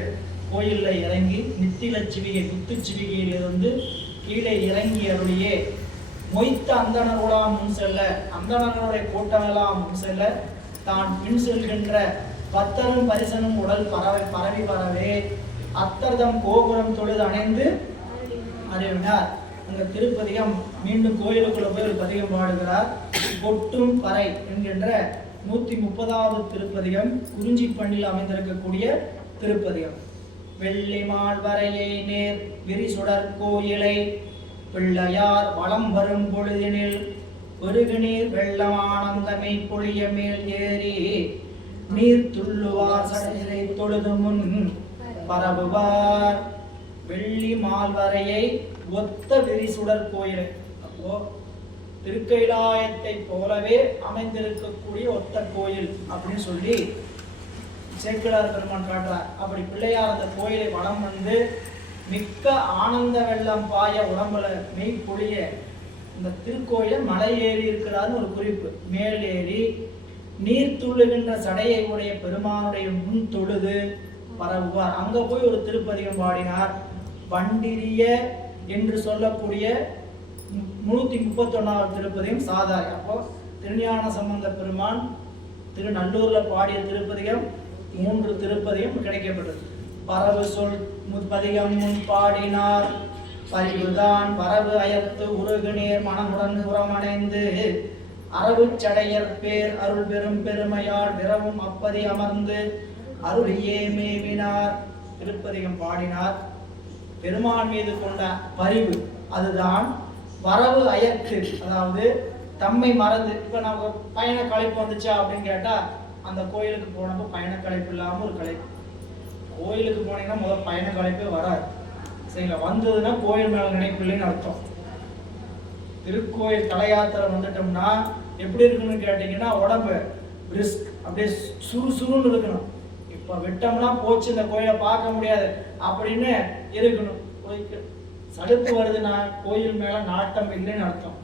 கோயிலில் இறங்கி நித்திலச்சிவிகை முத்துச்சிவிகையிலிருந்து கீழே இறங்கி அருளியே மொய்த்த அந்தணர்களாம் முன் செல்ல, அந்தணர்களுடைய கூட்டமெல்லாம் முன் செல்ல தான் பின் செல்கின்ற பத்தரும் பரிசனும் உடல் பரவி வரவே அத்தர்தம் கோபுரம் தொழுது அணைந்து அறிவினார். அந்த திருப்பதிகம் மீண்டும் கோயிலுக்குள்ள போய் ஒரு பதிகம் பாடுகிறார். பொட்டும் பறை என்கின்ற 130வது திருப்பதிகம் குறிஞ்சி பண்ணில் அமைந்திருக்கக்கூடிய திருப்பதிகம். வெள்ளிமால் வரையை நேர் விரிசுடர் கோயிலை பிள்ளையார் வளம் வரும் பொழுதினில் பெருகுநீர் வெள்ளமானந்தமை பொழிய மேல் ஏறி நீர் துள்ளுவார் சடையை தொழுது முன் பரவுவார். வெள்ளி மால்வரையை ஒத்த விரிசுடர் கோயில். அப்போ திருக்கைலாயத்தை போலவே அமைந்திருக்கக்கூடிய ஒத்த கோயில் அப்படின்னு சொல்லி சேக்கிழார் பெருமான் காட்டுறார். அப்படி பிள்ளையார் அந்த கோயிலை வலம் வந்து மிக்க ஆனந்த வெள்ளம் பாய உடம்புல மெய் பொழிய இந்த திருக்கோயில மலை ஏறி இருக்கிறார்னு ஒரு குறிப்பு. மேல் ஏறி நீர் துள்ளுகின்ற சடையை உடைய பெருமானுடைய முன் தொழுது பரவுவார். அங்க போய் ஒரு திருப்பதிகம் பாடினார். வண்டிரிய என்று சொல்லக்கூடிய 131வது திருப்பதிகம் சாதாரி. அப்போ திருஞான சம்பந்த பெருமான் திருநல்லூர்ல பாடிய திருப்பதிகம் 3 திருப்பதிகம் கிடைக்கப்பட்டது. பரவு சொல் முற்பதிகம் முன் பாடினார். பரிவுதான் பரவு அயர்த்து உருகுநீர் மனமுடன் புறமடைந்து அரவு சடையர் பேர் அருள் பெரும் பெருமையால் விரவும் அப்பதி அமர்ந்து அருளியே மேவினார். திருப்பதிகம் பாடினார். பெருமான் மீது கொண்ட பரிவு அதுதான் வரவு அயர்த்து, அதாவது தம்மை மறந்து. இப்போ நம்ம பயண களைப்பு வந்துச்சா அப்படின்னு கேட்டால் அந்த கோயிலுக்கு போனப்போ பயண களைப்பு இல்லாமல் ஒரு களைப்பு. கோயிலுக்கு போனீங்கன்னா முதல் பயண களைப்பே வராது. சரிங்களா? வந்ததுன்னா கோயில் மேலே நினைப்பு இல்லைன்னு அர்த்தம். திருக்கோயில் தல யாத்திரை வந்துட்டோம்னா எப்படி இருக்குன்னு கேட்டிங்கன்னா உடம்பு பிரிஸ்க் அப்படியே சுறுசுறுன்னு இருக்கணும். இப்போ விட்டோம்னா போச்சு இந்த கோயிலை பார்க்க முடியாது அப்படின்னு இருக்கணும். சலுப்பு வருதுன்னா கோயில் மேலே நாட்டம் இல்லைன்னு அர்த்தம்.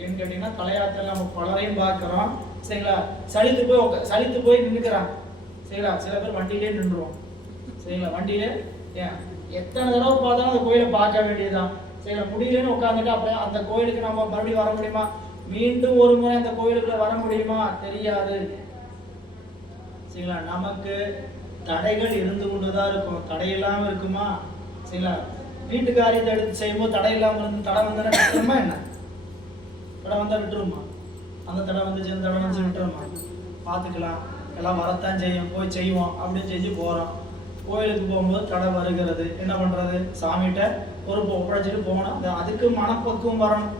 ஏன்னு கேட்டிங்கன்னா தல யாத்திரை நம்ம பலரையும் பார்க்குறோம். சரிங்களா? சலித்து போய் நின்றுக்கிறாங்க. சரிங்களா? சில பேர் வண்டியிலே நின்றுவோம். சரிங்களா? வண்டியிலே ஏன் எத்தனை தடவை பார்த்தாலும் அந்த கோயிலை பார்க்க வேண்டியதுதான். சரிங்களா? முடியலன்னு உட்காந்துட்டு அப்புறம் அந்த கோயிலுக்கு நம்ம மறுபடியும் வர முடியுமா? மீண்டும் ஒரு முறை அந்த கோயிலுக்குள்ள வர முடியுமா? தெரியாது. சரிங்களா? நமக்கு தடைகள் இருந்து கொண்டுதான் இருக்கும். தடை இல்லாமல் இருக்குமா? சரிங்களா? வீட்டு காரியத்தை எடுத்து செய்யும்போது தடை இல்லாமல் இருந்து தடை வந்தா விட்டுருமா? என்ன தடை வந்தா விட்டுருமா? அந்த தடை வந்துச்சு இந்த தடை வந்து விட்டுருமா? பார்த்துக்கலாம், எல்லாம் வரத்தான் செய்யும், போய் செய்வோம் அப்படின்னு செஞ்சு போகிறோம். கோயிலுக்கு போகும்போது தடை வருகிறது, என்ன பண்ணுறது? சாமிகிட்ட பொறுப்பு ஒப்படைச்சிட்டு போகணும். அதுக்கு மனப்பக்குவம் வரணும்.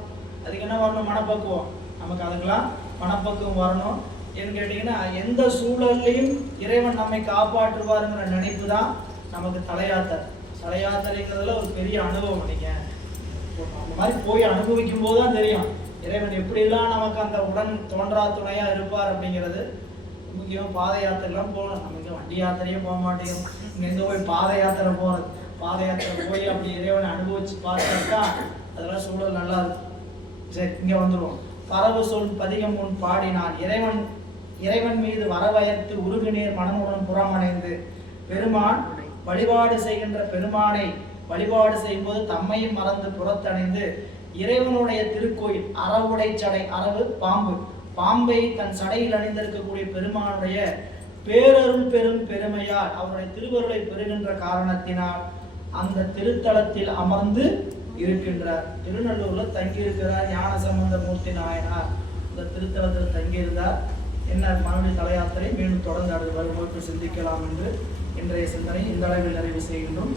அதுக்கு என்ன வரணும்? மனப்பக்குவம். நமக்கு அதுக்கெல்லாம் மனப்பக்குவம் வரணும். ஏன்னு கேட்டிங்கன்னா எந்த சூழல்லையும் இறைவன் நம்மை காப்பாற்றுவாருங்கிற நினைப்பு தான் நமக்கு தலையாத்திரை. தலையாத்திரைங்கிறதுல ஒரு பெரிய அனுபவம். நீங்கள் அந்த மாதிரி போய் அனுபவிக்கும் போது தான் தெரியும் இறைவன் எப்படிலாம் நமக்கு அந்த உடன் தோன்றா துணையாக இருப்பார் அப்படிங்கிறது. முக்கியமாக பாத யாத்திரைலாம் போகணும். நமக்கு வண்டி யாத்திரையே போக மாட்டேங்கிறோம். இங்கேருந்து போய் பாத யாத்திரை போகிறது. பாத யாத்திரை போய் அப்படி இறைவனை அனுபவிச்சு பார்த்தாக்கா அதெல்லாம் சூழல் நல்லா இருக்கும். சரி, இங்கே வந்துடுவோம். பரவு சொல் பதிகம் முன் பாடினான் இறைவன் மீது வரவயர்த்து உருகுநீர் மனமுடன் புறமணைந்து பெருமான் வழிபாடு செய்கின்ற பெருமானை வழிபாடு செய்யும்போது தம்மையும் மறந்து புறத்தணைந்து இறைவனுடைய திருக்கோயில் அறவுடை சடை, அரவு பாம்பு, பாம்பை தன் சடையில் அணிந்திருக்கக்கூடிய பெருமானுடைய பேரருள் பெரும் பெருமையால் அவருடைய திருவருளை பெறுகின்ற காரணத்தினால் அந்த திருத்தலத்தில் அமர்ந்து இருக்கின்றார். திருநள்ளூர்ல தங்கி இருக்கிறார் ஞானசம்பந்த மூர்த்தி நாயனார். இந்த திருத்தலத்தில் தங்கியிருந்தார். என்ன மறுபடியும் தல யாத்திரை மீண்டும் தொடர்ந்து அடுத்து வரும்போது சிந்திக்கலாம் என்று இன்றைய சிந்தனை இந்த அளவில் நிறைவு செய்கின்றோம்.